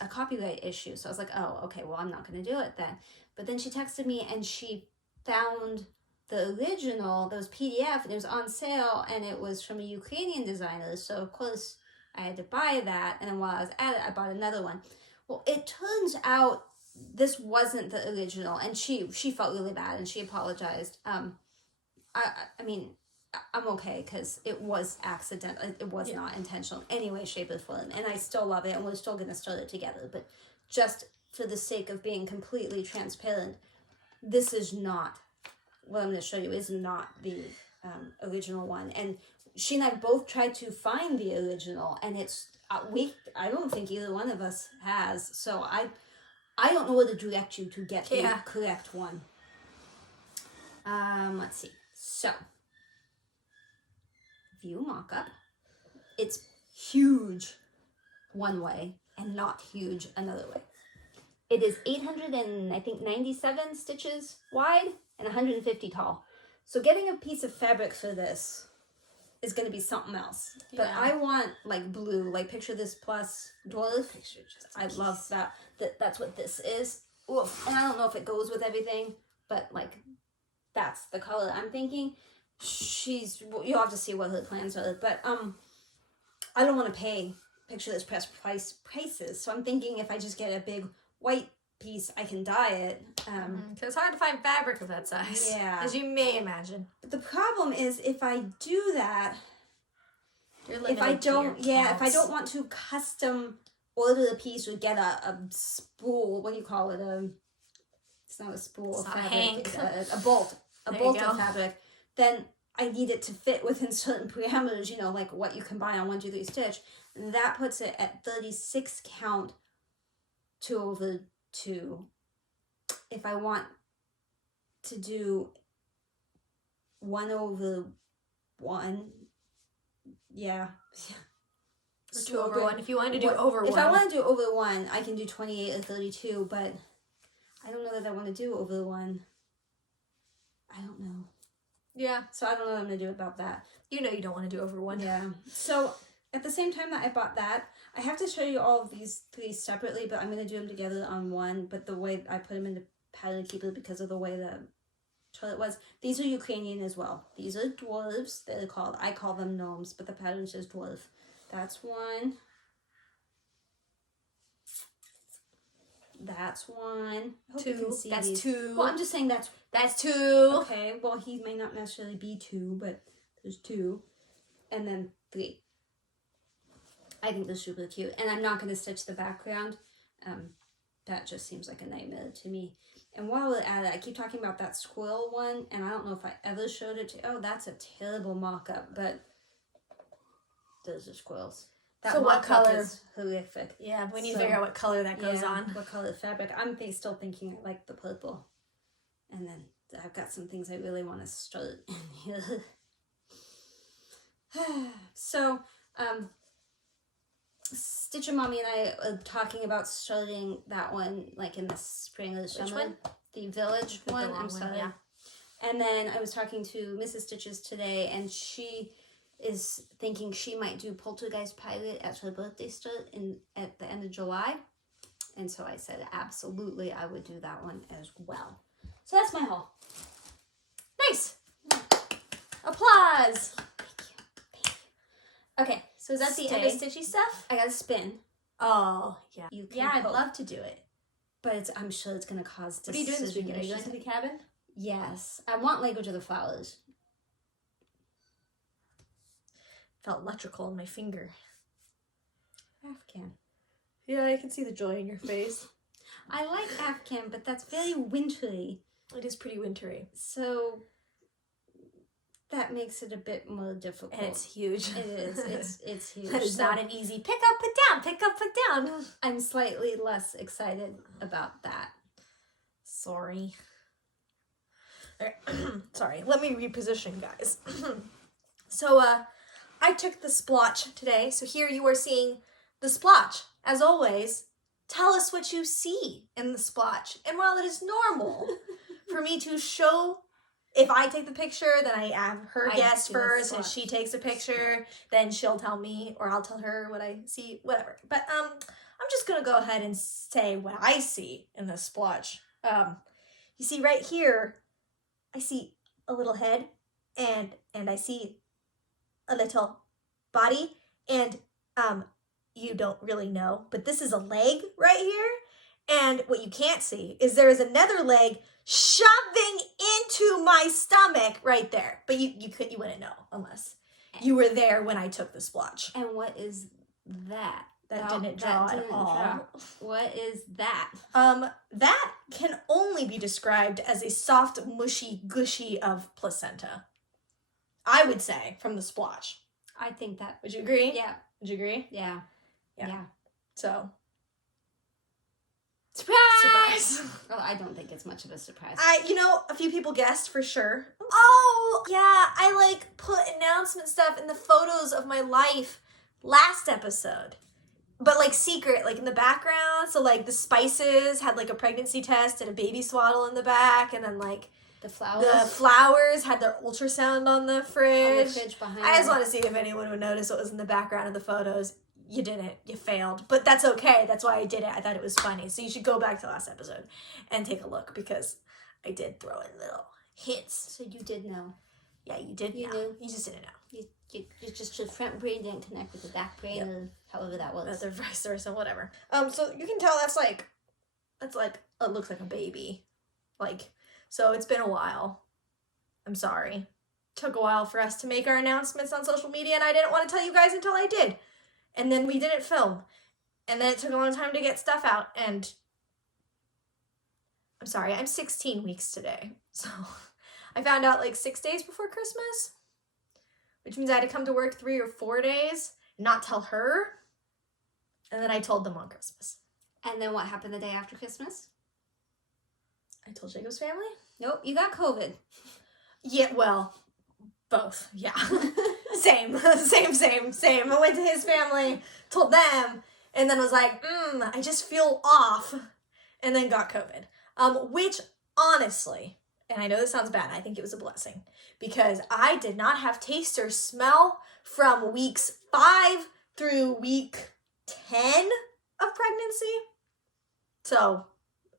a copyright issue, so I was like, oh, okay, well, I'm not going to do it then. But then she texted me, and she found the original, that was PDF, and it was on sale, and it was from a Ukrainian designer, so of course I had to buy that, and then while I was at it, I bought another one. Well, it turns out this wasn't the original, and she felt really bad, and she apologized. I mean, I'm okay, because it was accidental. It was not intentional in any way, shape, or form, and I still love it, and we're still going to start it together, but just for the sake of being completely transparent, this is not, what I'm going to show you is not the original one, and she and I both tried to find the original, and it's, I don't think either one of us has, so I don't know where to direct you to get the correct one. Let's see. So, view mock-up. It's huge one way and not huge another way. It is 897 stitches wide and 150 tall. So getting a piece of fabric for this is going to be something else. But I want like blue, like picture this plus dwarf. I love that. That's what this is. Oof. And I don't know if it goes with everything, but like that's the color I'm thinking. You'll have to see what her plans are, but I don't want to pay picture this prices. So I'm thinking if I just get a big white piece, I can dye it. Because it's hard to find fabric of that size. Yeah. As you may imagine. But the problem is if I do that, if I don't want to custom order a piece or get a spool, what do you call it? It's not a spool of fabric. A bolt of fabric. Then I need it to fit within certain parameters, like what you combine on 1, 2, 3 stitch. And that puts it at 36 count 2/2. If I want to do 1/1, yeah. Or 2/1. If you want to do over 1. If I want to do over 1, I can do 28 or 32, but I don't know that I want to do over 1. I don't know. Yeah. So I don't know what I'm going to do about that. You know you don't want to do over 1. Yeah. So at the same time that I bought that, I have to show you all of these 3 separately, but I'm going to do them together on one. But the way I put them into Pattern Keeper because of the way the chart was. These are Ukrainian as well. These are dwarves. They're called, I call them gnomes, but the pattern says dwarf. That's one. That's one. I hope you Two. can see That's these. two. Well, I'm just saying that's two. okay. Well, he may not necessarily be two, but there's two, and then three. I think they're super cute, and I'm not going to stitch the background. That just seems like a nightmare to me. And while we're at it, I keep talking about that squirrel one, and I don't know if I ever showed it to. Oh, that's a terrible mock-up, but those are squirrels. That so what color? Is horrific. Yeah, we need to figure out what color that goes on. What color fabric. I'm still thinking I like the purple. And then I've got some things I really want to start in here. So, Stitcher Mommy and I are talking about starting that one like in the spring or the summer. Which one? The Village one. I'm sorry. Yeah. And then I was talking to Mrs. Stitches today, and she is thinking she might do Poltergeist Pilot as her birthday start at the end of July. And so I said, absolutely, I would do that one as well. So that's my haul. Nice. Applause. Thank you. Okay. So is that the end of stitchy stuff? I got to spin. Oh, yeah. I'd love to do it. But I'm sure it's going to cause What are you doing this weekend? Are you going to the cabin? Yes. I want Lego to the flowers. Felt electrical in my finger. Afghan. Yeah, I can see the joy in your face. I like Afghan, but that's very wintry. It is pretty wintry. So that makes it a bit more difficult. And it's huge. It is. It's huge. It's not an easy pick up, put down, pick up, put down. I'm slightly less excited about that. Sorry. Sorry. Let me reposition, guys. So, I took the splotch today. So here you are seeing the splotch. As always, tell us what you see in the splotch. And while it is normal for me to show, if I take the picture, then I have her guess first, and she takes a picture, then she'll tell me, or I'll tell her what I see, whatever. But I'm just gonna go ahead and say what I see in the splotch. You see right here, I see a little head, and I see a little body, and you don't really know, but this is a leg right here, and what you can't see is there is another leg shoving into my stomach right there, but you wouldn't know unless you were there when I took the splotch. And what is that? That didn't draw at all. What is that? That can only be described as a soft, mushy, gushy of placenta. I would say from the splotch. I think that. Would you agree? Yeah. Would you agree? Yeah. So. Surprise! Well, I don't think it's much of a surprise. A few people guessed for sure. Oh, yeah, I put announcement stuff in the photos of my life last episode. But secret, in the background. So the spices had a pregnancy test and a baby swaddle in the back, and then the flowers. The flowers had their ultrasound on the fridge. On the fridge behind. I just want to see if anyone would notice what was in the background of the photos. You didn't. You failed. But that's okay. That's why I did it. I thought it was funny. So you should go back to last episode and take a look, because I did throw in little hints. So you did know. Yeah, you did know. Knew. You just didn't know. You just your front brain didn't connect with the back brain, or however that was. Or vice versa, whatever. So you can tell that's it looks like a baby. So it's been a while. I'm sorry. Took a while for us to make our announcements on social media, and I didn't want to tell you guys until I did. And then we didn't film. And then it took a long time to get stuff out, and I'm sorry, I'm 16 weeks today. So I found out 6 days before Christmas, which means I had to come to work 3 or 4 days and not tell her. And then I told them on Christmas. And then what happened the day after Christmas? I told Jacob's family? Nope, you got COVID. Yeah, well, both. Yeah. Same. I went to his family, told them, and then was like, I just feel off. And then got COVID. Which, honestly, and I know this sounds bad, I think it was a blessing, because I did not have taste or smell from weeks 5 through week 10 of pregnancy. So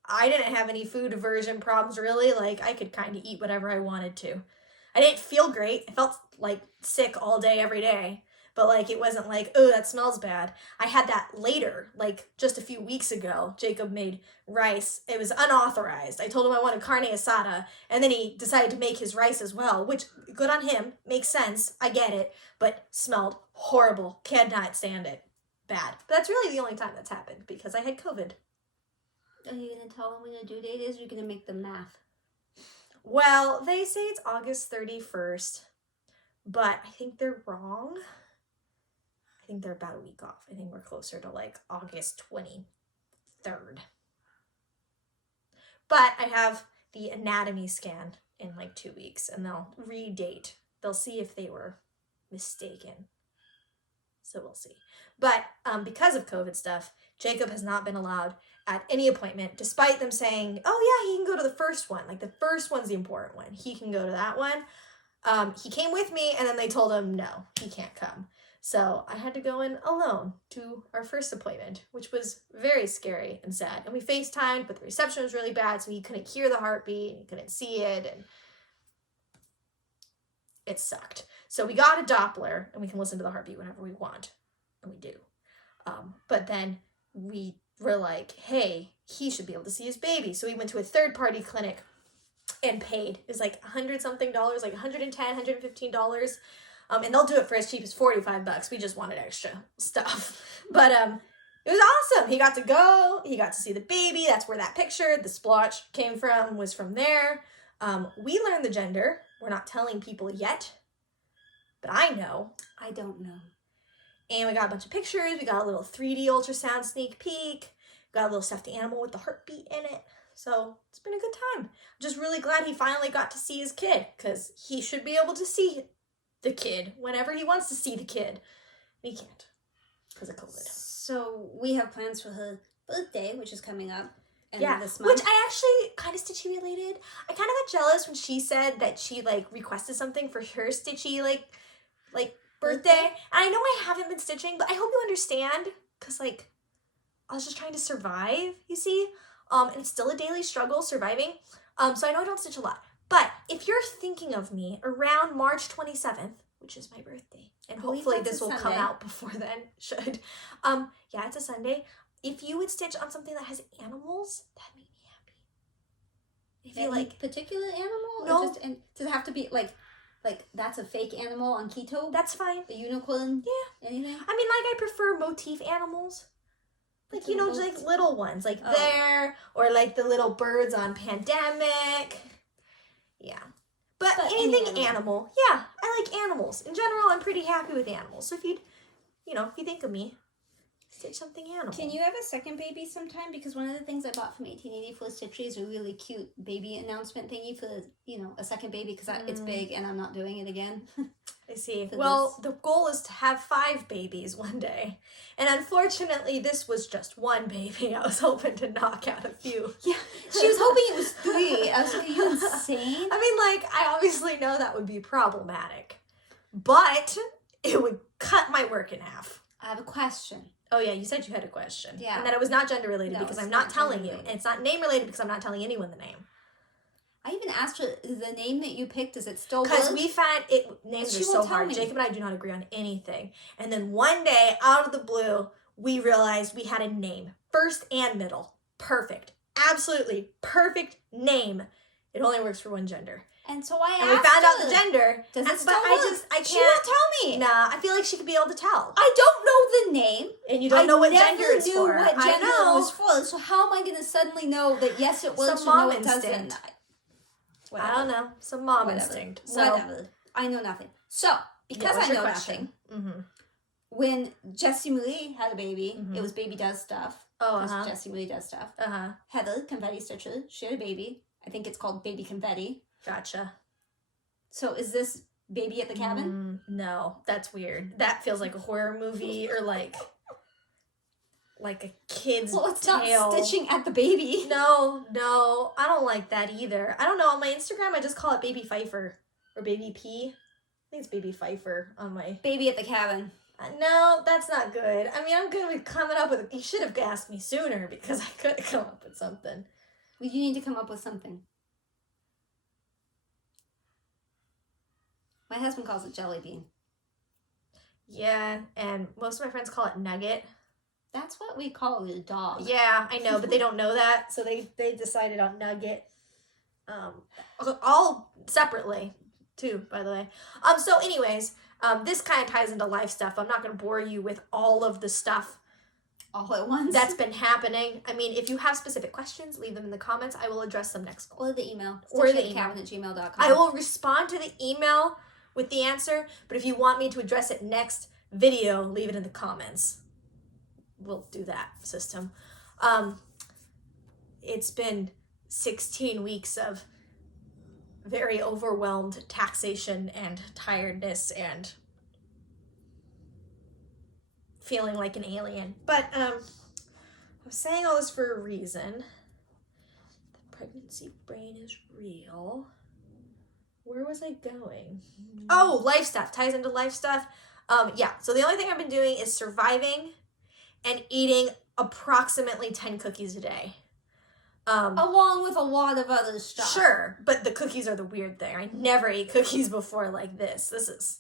I didn't have any food aversion problems, really. I could kind of eat whatever I wanted to. I didn't feel great. I felt sick all day, every day. but like it wasn't like, oh, that smells bad. I had that later, like just a few weeks ago. Jacob made rice. It was unauthorized. I told him I wanted carne asada, and then he decided to make his rice as well, which good on him, makes sense. I get it, but smelled horrible. Cannot stand it. Bad. But that's really the only time that's happened because I had COVID. Are you gonna tell them when the due date is? Or are you gonna make them math? Well, they say it's August 31st, but I think they're wrong. I think they're about a week off. I think we're closer to like August 23rd. But I have the anatomy scan in like 2 weeks, and they'll redate. They'll see if they were mistaken. So we'll see. But because of COVID stuff, Jacob has not been allowed at any appointment, despite them saying, oh yeah, he can go to the first one. Like the first one's the important one. He can go to that one. He came with me, and then they told him, no, he can't come. So I had to go in alone to our first appointment, which was very scary and sad. And we FaceTimed, but the reception was really bad, so he couldn't hear the heartbeat, and he couldn't see it, and it sucked. So we got a Doppler, and we can listen to the heartbeat whenever we want, and we do. But then we were like, hey, he should be able to see his baby. So we went to a third-party clinic and paid. It was like $100-something, like $110, $115. And they'll do it for as cheap as $45. We just wanted extra stuff. But it was awesome. He got to go. He got to see the baby. That's where that picture, the splotch, came from, was from there. We learned the gender. We're not telling people yet. But I know. I don't know. And we got a bunch of pictures. We got a little 3D ultrasound sneak peek. Got a little stuffed animal with the heartbeat in it. So it's been a good time. I'm just really glad he finally got to see his kid, because he should be able to see the kid whenever he wants to see the kid. And he can't because of COVID. So we have plans for her birthday, which is coming up. This month. Which I actually kind of Stitchy related. I kind of got jealous when she said that she like requested something for her Stitchy like birthday. And I know I haven't been stitching, but I hope you understand, because like I was just trying to survive, you see? And it's still a daily struggle surviving. So I know I don't stitch a lot. But if you're thinking of me around March 27th, which is my birthday, and hopefully this will come out before then, should. Yeah, it's a Sunday. If you would stitch on something that has animals, that'd make me happy. If you like particular animal? No. Or just, and does it have to be like that's a fake animal on keto? That's fine. A unicorn? Yeah. Anything? I mean, like, I prefer motif animals. Like, you know, just like little ones, like there, or like the little birds on Pandemic. Yeah. But anything animal. Yeah, I like animals. In general, I'm pretty happy with animals. So if you think of me, stitch something animal. Can you have a second baby sometime? Because one of the things I bought from 1884 Stitchy is a really cute baby announcement thingy for, a second baby, because it's big and I'm not doing it again. I see. Well, the goal is to have 5 babies one day. And unfortunately, this was just one baby. I was hoping to knock out a few. Yeah, she was hoping it was 3. I was like, are you insane? I mean, like, I obviously know that would be problematic. But it would cut my work in half. I have a question. Oh, yeah, you said you had a question. Yeah. And that it was not gender related because I'm not telling you. related. And it's not name related because I'm not telling anyone the name. I even asked her, the name that you picked, is it still Because good? we found names are so hard. Jacob and I do not agree on anything. And then one day, out of the blue, we realized we had a name. First and middle. Perfect. Absolutely perfect name. It only works for one gender. And so I asked we found out the gender. Does it still but work? I can't. She won't tell me. Nah, I feel like she could be able to tell. I don't know the name. And you don't know what gender it's for. I never knew what gender it was for. So how am I going to suddenly know that yes, it works, Some or no, mom it doesn't? instinct. Whatever. I don't know. Some mom instinct. So, whatever. I know nothing. So, because I know nothing, when Jessie Marie had a baby, it was Baby Does Stuff. Oh, Jessie Marie Does Stuff. Heather, Confetti Stitcher, she had a baby. I think it's called Baby Confetti. Gotcha. So is this Baby at the Cabin? No, that's weird. That feels like a horror movie or like a kid's Well, it's tale. not Stitching at the Baby. No, I don't like that either. I don't know, on my Instagram I just call it Baby Pfeiffer or Baby P. I think it's Baby Pfeiffer on my... Baby at the Cabin. No, that's not good. I mean, I'm good with coming up with... You should have asked me sooner because I could have come up with something. Well, you need to come up with something. My husband calls it jelly bean. Yeah, and most of my friends call it Nugget. That's what we call the dog. Yeah, I know, but they don't know that, so they decided on Nugget. All separately, too, by the way. So anyways, this kind of ties into life stuff. I'm not going to bore you with all of the stuff all at once that's been happening. I mean, if you have specific questions, leave them in the comments. I will address them next. Or the email. StitchingAtTheCabin@gmail.com. I will respond to the email with the answer, but if you want me to address it next video, leave it in the comments. We'll do that system. It's been 16 weeks of very overwhelmed taxation and tiredness and feeling like an alien. But I'm saying all this for a reason. The pregnancy brain is real. Where was I going? Oh, life stuff. Ties into life stuff. Yeah, so the only thing I've been doing is surviving and eating approximately 10 cookies a day. Along with a lot of other stuff. Sure, but the cookies are the weird thing. I never ate cookies before like this. This is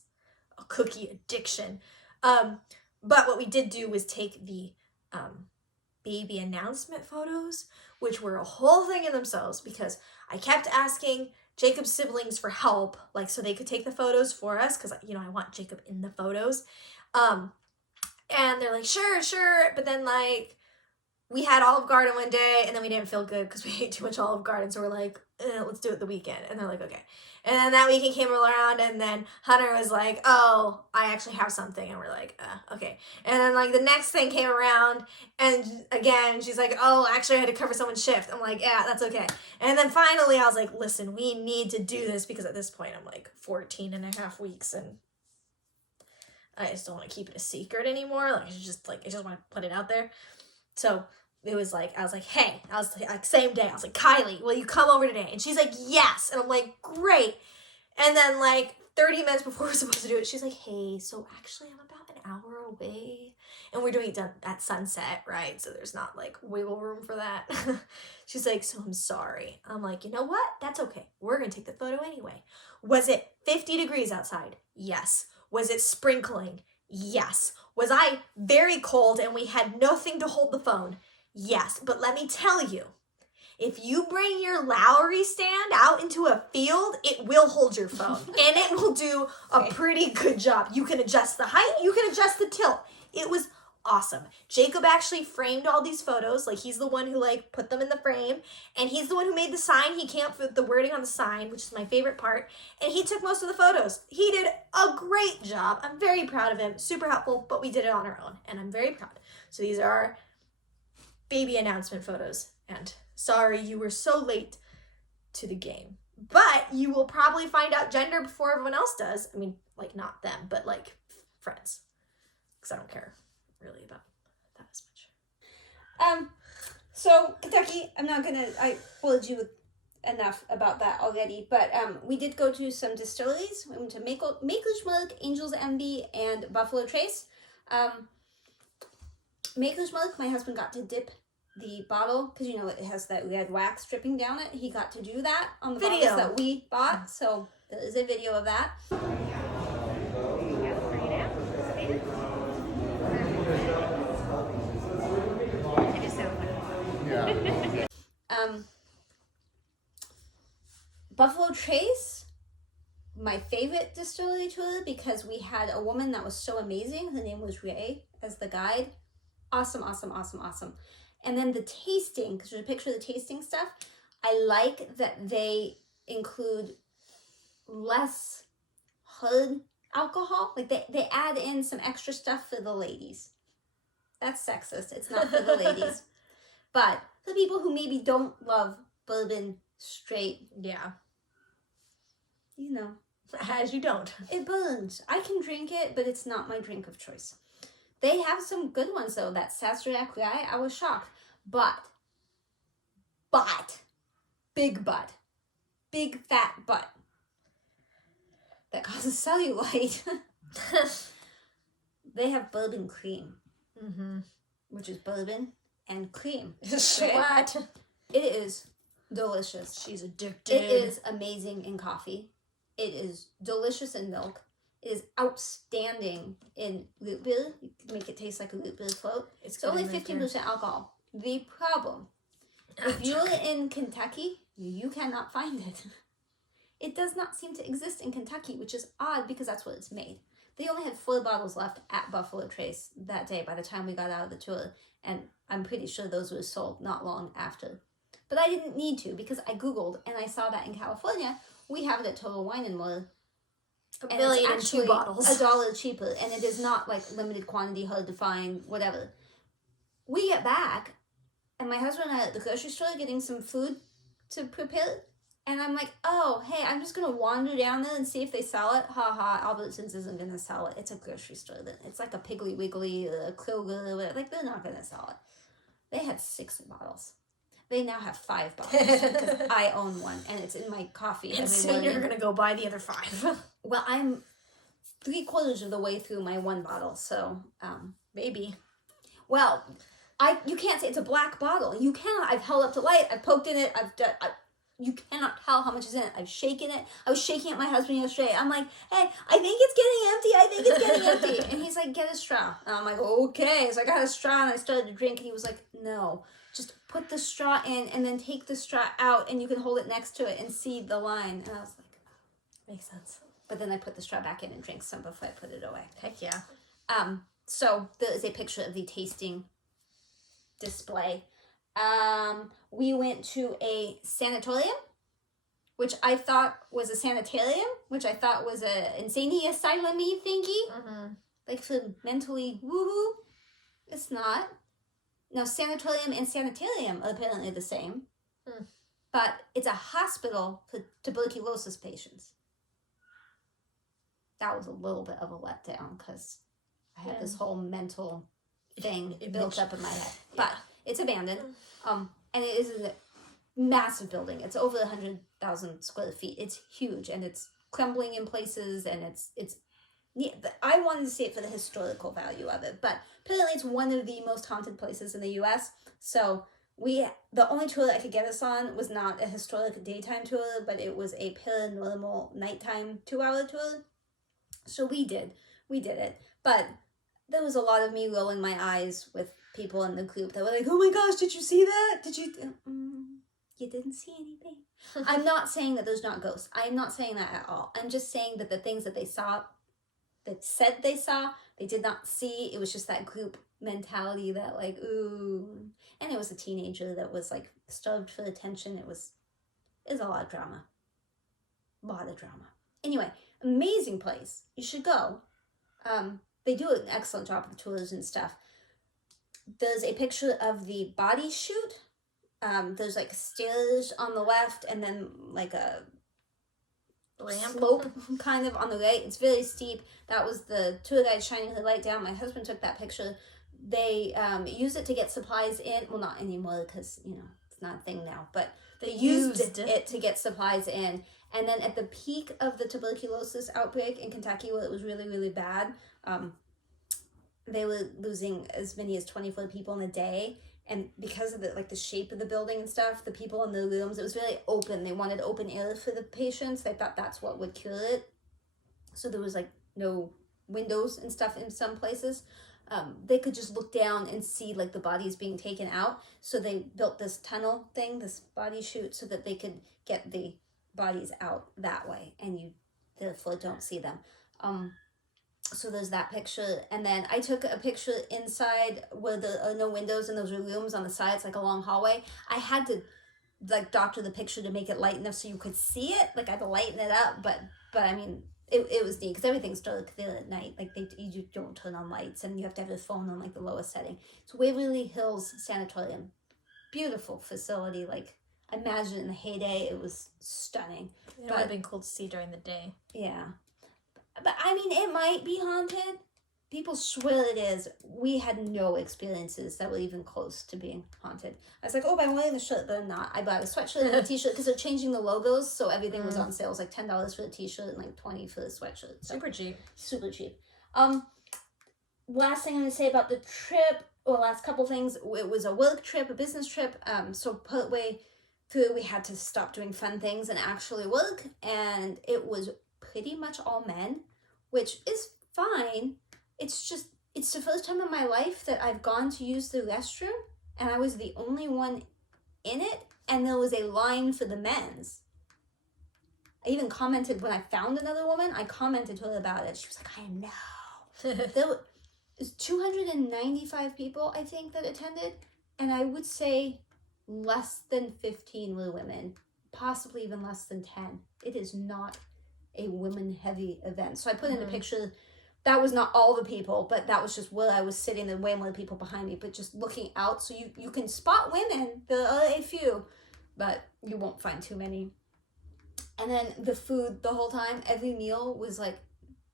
a cookie addiction. But what we did do was take the baby announcement photos, which were a whole thing in themselves, because I kept asking Jacob's siblings for help, like so they could take the photos for us, because you know I want Jacob in the photos. And they're like, sure, but then like we had Olive Garden one day, and then we didn't feel good because we ate too much Olive Garden, so we're like, let's do it the weekend. And they're like, okay. And then that weekend came around, and then Hunter was like, oh, I actually have something. And we're like, okay. And then, like, the next thing came around, and again, she's like, oh, actually, I had to cover someone's shift. I'm like, yeah, that's okay. And then finally, I was like, listen, we need to do this, because at this point, I'm, like, 14 and a half weeks, and I just don't want to keep it a secret anymore. Like, I just want to put it out there. So it was like, I was like, hey, I was like, same day, I was like, Kylie, will you come over today? And she's like, yes. And I'm like, great. And then like 30 minutes before we're supposed to do it, she's like, hey, so actually I'm about an hour away. And we're doing it at sunset, right? So there's not like wiggle room for that. She's like, so I'm sorry. I'm like, you know what? That's okay. We're going to take the photo anyway. Was it 50 degrees outside? Yes. Was it sprinkling? Yes. Was I very cold and we had nothing to hold the phone? Yes, but let me tell you, if you bring your Lowry stand out into a field, it will hold your phone, and it will do a pretty good job. You can adjust the height, you can adjust the tilt. It was awesome. Jacob actually framed all these photos. Like, he's the one who, like, put them in the frame, and he's the one who made the sign. He came up with the wording on the sign, which is my favorite part, and he took most of the photos. He did a great job. I'm very proud of him. Super helpful, but we did it on our own, and I'm very proud. So these are baby announcement photos, and sorry you were so late to the game, but you will probably find out gender before everyone else does. I mean, like, not them, but like friends, because I don't care really about that as much. So Kentucky, I told you enough about that already, but we did go to some distilleries. We went to Maker's Milk, Angel's Envy, and Buffalo Trace. Maker's Milk, my husband got to dip the bottle, because you know it has that red wax dripping down it. He got to do that on the bottles that we bought, so there is a video of that. Buffalo Trace, my favorite distillery tour, because we had a woman that was so amazing. Her name was Ray as the guide. Awesome. And then the tasting, because there's a picture of the tasting stuff. I like that they include less HAED alcohol. Like they add in some extra stuff for the ladies. That's sexist. It's not for the ladies. But for people who maybe don't love bourbon straight. Yeah. You know. As you don't. It burns. I can drink it, but it's not my drink of choice. They have some good ones, though. That Sazerac Rye, I was shocked. But, big butt. Big fat butt. That causes cellulite. They have bourbon cream. Mm-hmm. Which is bourbon and cream. What? It is delicious. She's addicted. It is amazing in coffee. It is delicious in milk. is outstanding in root beer. You can make it taste like a root beer float. It's only 15% alcohol. The problem, if you're in Kentucky, you cannot find it. It does not seem to exist in Kentucky, which is odd because that's where it's made. They only had 4 bottles left at Buffalo Trace that day by the time we got out of the tour, and I'm pretty sure those were sold not long after. But I didn't need to because I Googled and I saw that in California, we have it at Total Wine & More. $1 million and 2 bottles. $1 cheaper, and it is not like limited quantity, hard to find, whatever. We get back, and my husband and I are at the grocery store getting some food to prepare. And I'm like, oh, hey, I'm just going to wander down there and see if they sell it. Albertsons isn't going to sell it. It's a grocery store. It's like a Piggly Wiggly, a Kroger, whatever. Like, they're not going to sell it. They had 6 bottles. They now have 5 bottles because I own one, and it's in my coffee. And so you're going to go buy the other 5. Well, I'm 3/4 of the way through my 1 bottle, so maybe. Well, you can't say it's a black bottle. You cannot. I've held up to light. I've poked in it. You cannot tell how much is in it. I've shaken it. I was shaking at my husband yesterday. I'm like, hey, I think it's getting empty. And he's like, get a straw. And I'm like, okay. So I got a straw and I started to drink. And he was like, no, just put the straw in and then take the straw out and you can hold it next to it and see the line. And I was like, makes sense. But then I put the straw back in and drank some before I put it away. Heck yeah. So there is a picture of the tasting display. We went to a sanatorium, which I thought was a sanitarium, which I thought was a insane asylum-y thingy. Mm-hmm. Like for mentally woohoo. It's not. No, sanatorium and sanitarium are apparently the same. Mm. But it's a hospital for tuberculosis patients. That was a little bit of a letdown because I had this whole mental thing built up in my head. But it's abandoned. And it is a massive building. It's over 100,000 square feet. It's huge and it's crumbling in places and it's I wanted to see it for the historical value of it, but apparently it's one of the most haunted places in the US. So the only tour that I could get us on was not a historic daytime tour, but it was a paranormal nighttime 2-hour tour. So we did it. But there was a lot of me rolling my eyes with people in the group that were like, oh my gosh, did you see that? Did you? You didn't see anything. I'm not saying that there's not ghosts. I'm not saying that at all. I'm just saying that the things that they saw, that said they saw, they did not see. It was just that group mentality that like, ooh. And it was a teenager that was like starved for attention. It was a lot of drama. Anyway, amazing place. You should go. They do an excellent job with tours and stuff. There's a picture of the body chute. There's like stairs on the left and then like a slope kind of on the right. It's very steep. That was the tour guide shining her light down. My husband took that picture. They use it to get supplies in. Well, not anymore because, it's not a thing now. But they used it to get supplies in. And then at the peak of the tuberculosis outbreak in Kentucky, where it was really, really bad, they were losing as many as 24 people in a day. And because of the shape of the building and stuff, the people in the rooms, it was really open. They wanted open air for the patients. They thought that's what would cure it. So there was no windows and stuff in some places. They could just look down and see the bodies being taken out. So they built this tunnel thing, this body chute, so that they could get the bodies out that way. And you therefore don't see them. So there's that picture. And then I took a picture inside where there are no windows and those are rooms on the sides, like a long hallway. I had to doctor the picture to make it light enough so you could see it. I had to lighten it up, but I mean, it was neat because everything's dark there at night. You don't turn on lights and you have to have your phone on the lowest setting. It's Waverly Hills Sanatorium. Beautiful facility. Imagine in the heyday, it was stunning. It would have been cool to see during the day. Yeah. But, I mean, it might be haunted. People swear it is. We had no experiences that were even close to being haunted. I was like, oh, I'm wearing a shirt, but I'm not. I bought a sweatshirt and a t-shirt because they're changing the logos, so everything was on sale. It was $10 for the t-shirt and $20 for the sweatshirt. So, super cheap. Super cheap. Last thing I'm going to say about the trip, or last couple things, it was a work trip, a business trip. So partway through, we had to stop doing fun things and actually work, and it was pretty much all men. which is fine. It's just, it's the first time in my life that I've gone to use the restroom, and I was the only one in it, and there was a line for the men's. I even commented when I found another woman, I commented to her about it. She was like, I know. There was 295 people, I think, that attended, and I would say less than 15 were women, possibly even less than 10. It is not a women-heavy event. So I put in a picture. That was not all the people, but that was just where I was sitting and way more people behind me. But just looking out, so you can spot women. There are a few, but you won't find too many. And then the food the whole time, every meal was like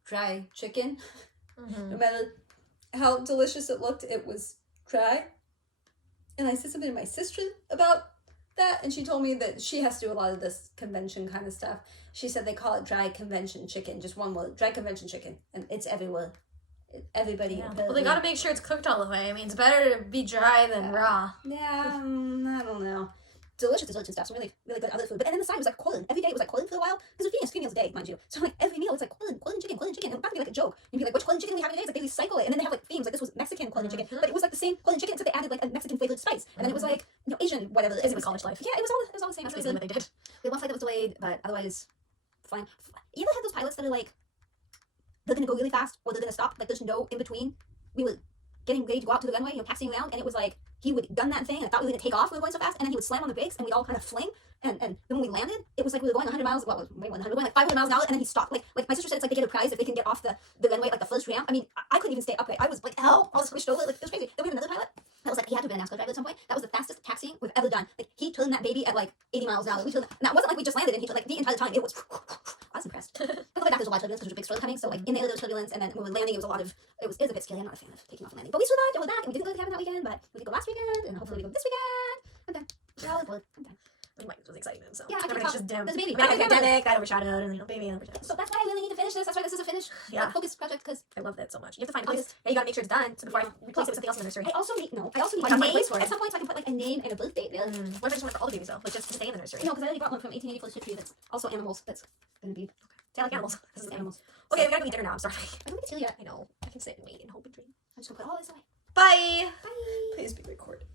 dry chicken. No matter how delicious it looked, it was dry. And I said something to my sister about that, and she told me that she has to do a lot of this convention kind of stuff. She said they call it dry convention chicken, just one word, dry convention chicken, and it's everywhere. Everybody. Well, they gotta make sure it's cooked all the way. I mean, it's better to be dry than raw. Yeah, I don't know. Delicious dessert and stuff, so really, really good other food. But and then the side was like corn. Every day it was like corn for a while, because we're feeding us 3 meals a day, mind you. So like every meal it's like corn chicken. And it would probably be like a joke. You'd be like, which corn chicken do we have today? It's like they recycle it, and then they have like themes, like this was Mexican corn chicken, but it was like the same corn chicken, except they added like a Mexican flavored spice, and then it was like, you know, Asian whatever. It was college life. Yeah, it was all the same. That's basically what they did. The one flight that was delayed, but otherwise fine. You ever had those pilots that are like, they're gonna go really fast or they're gonna stop, like there's no in between? We were getting ready to go out to the runway, you know, taxiing around, and it was like he would gun that thing and I thought we were gonna take off, we were going so fast, and then he would slam on the brakes and we'd all kind of fling, and then when we landed, it was like we were going 100 miles, well, way more than 100, we were going like 500 miles an hour, and then he stopped. Like my sister said, it's like they get a prize if they can get off the runway like the first ramp. I mean, I couldn't even stay upright. I was like, help, I was squished over, like it was crazy. Then we had another pilot that was like, he had to have been a NASCAR driver at some point. That was the fastest taxiing we've ever done. Like he turned that baby at like 80 miles an hour. We turned that, and that wasn't like we just landed, and he turned like the entire time. It was, I was impressed. But the way back there's a lot of turbulence because there's a big storm coming, so like in the air there was turbulence, and then when we were landing it was a lot of, it was a bit scary. I'm not a fan of taking off and landing, but we survived and we're back, and we didn't go to the cabin that weekend, but we did go last weekend, and hopefully we go this weekend. I'm done. We're all aboard. I'm done. Mike was exciting, so yeah, I can everything's talk. just dim. There's a baby. I mean, pandemic, that overshadowed, and you know, baby, and overshadowed. So that's why I really need to finish this. That's why this is a finished focus project, because I love that so much. You have to find a place. Yeah, you gotta make sure it's done. So before I replace it with something else in the nursery. I also need a Find a name place for it. at some point, so I can put like a name and a birth date there. What if I just want it for all the babies though? Like just to stay in the nursery? No, because I already got one from 1884 history that's also animals. That's gonna be. I like animals. This is animals. Okay, we gotta go eat dinner now. I'm sorry. I don't get to yet. I know. I can sit and wait and hope and dream. I'm just gonna put all this away. Bye. Bye. Please be recorded.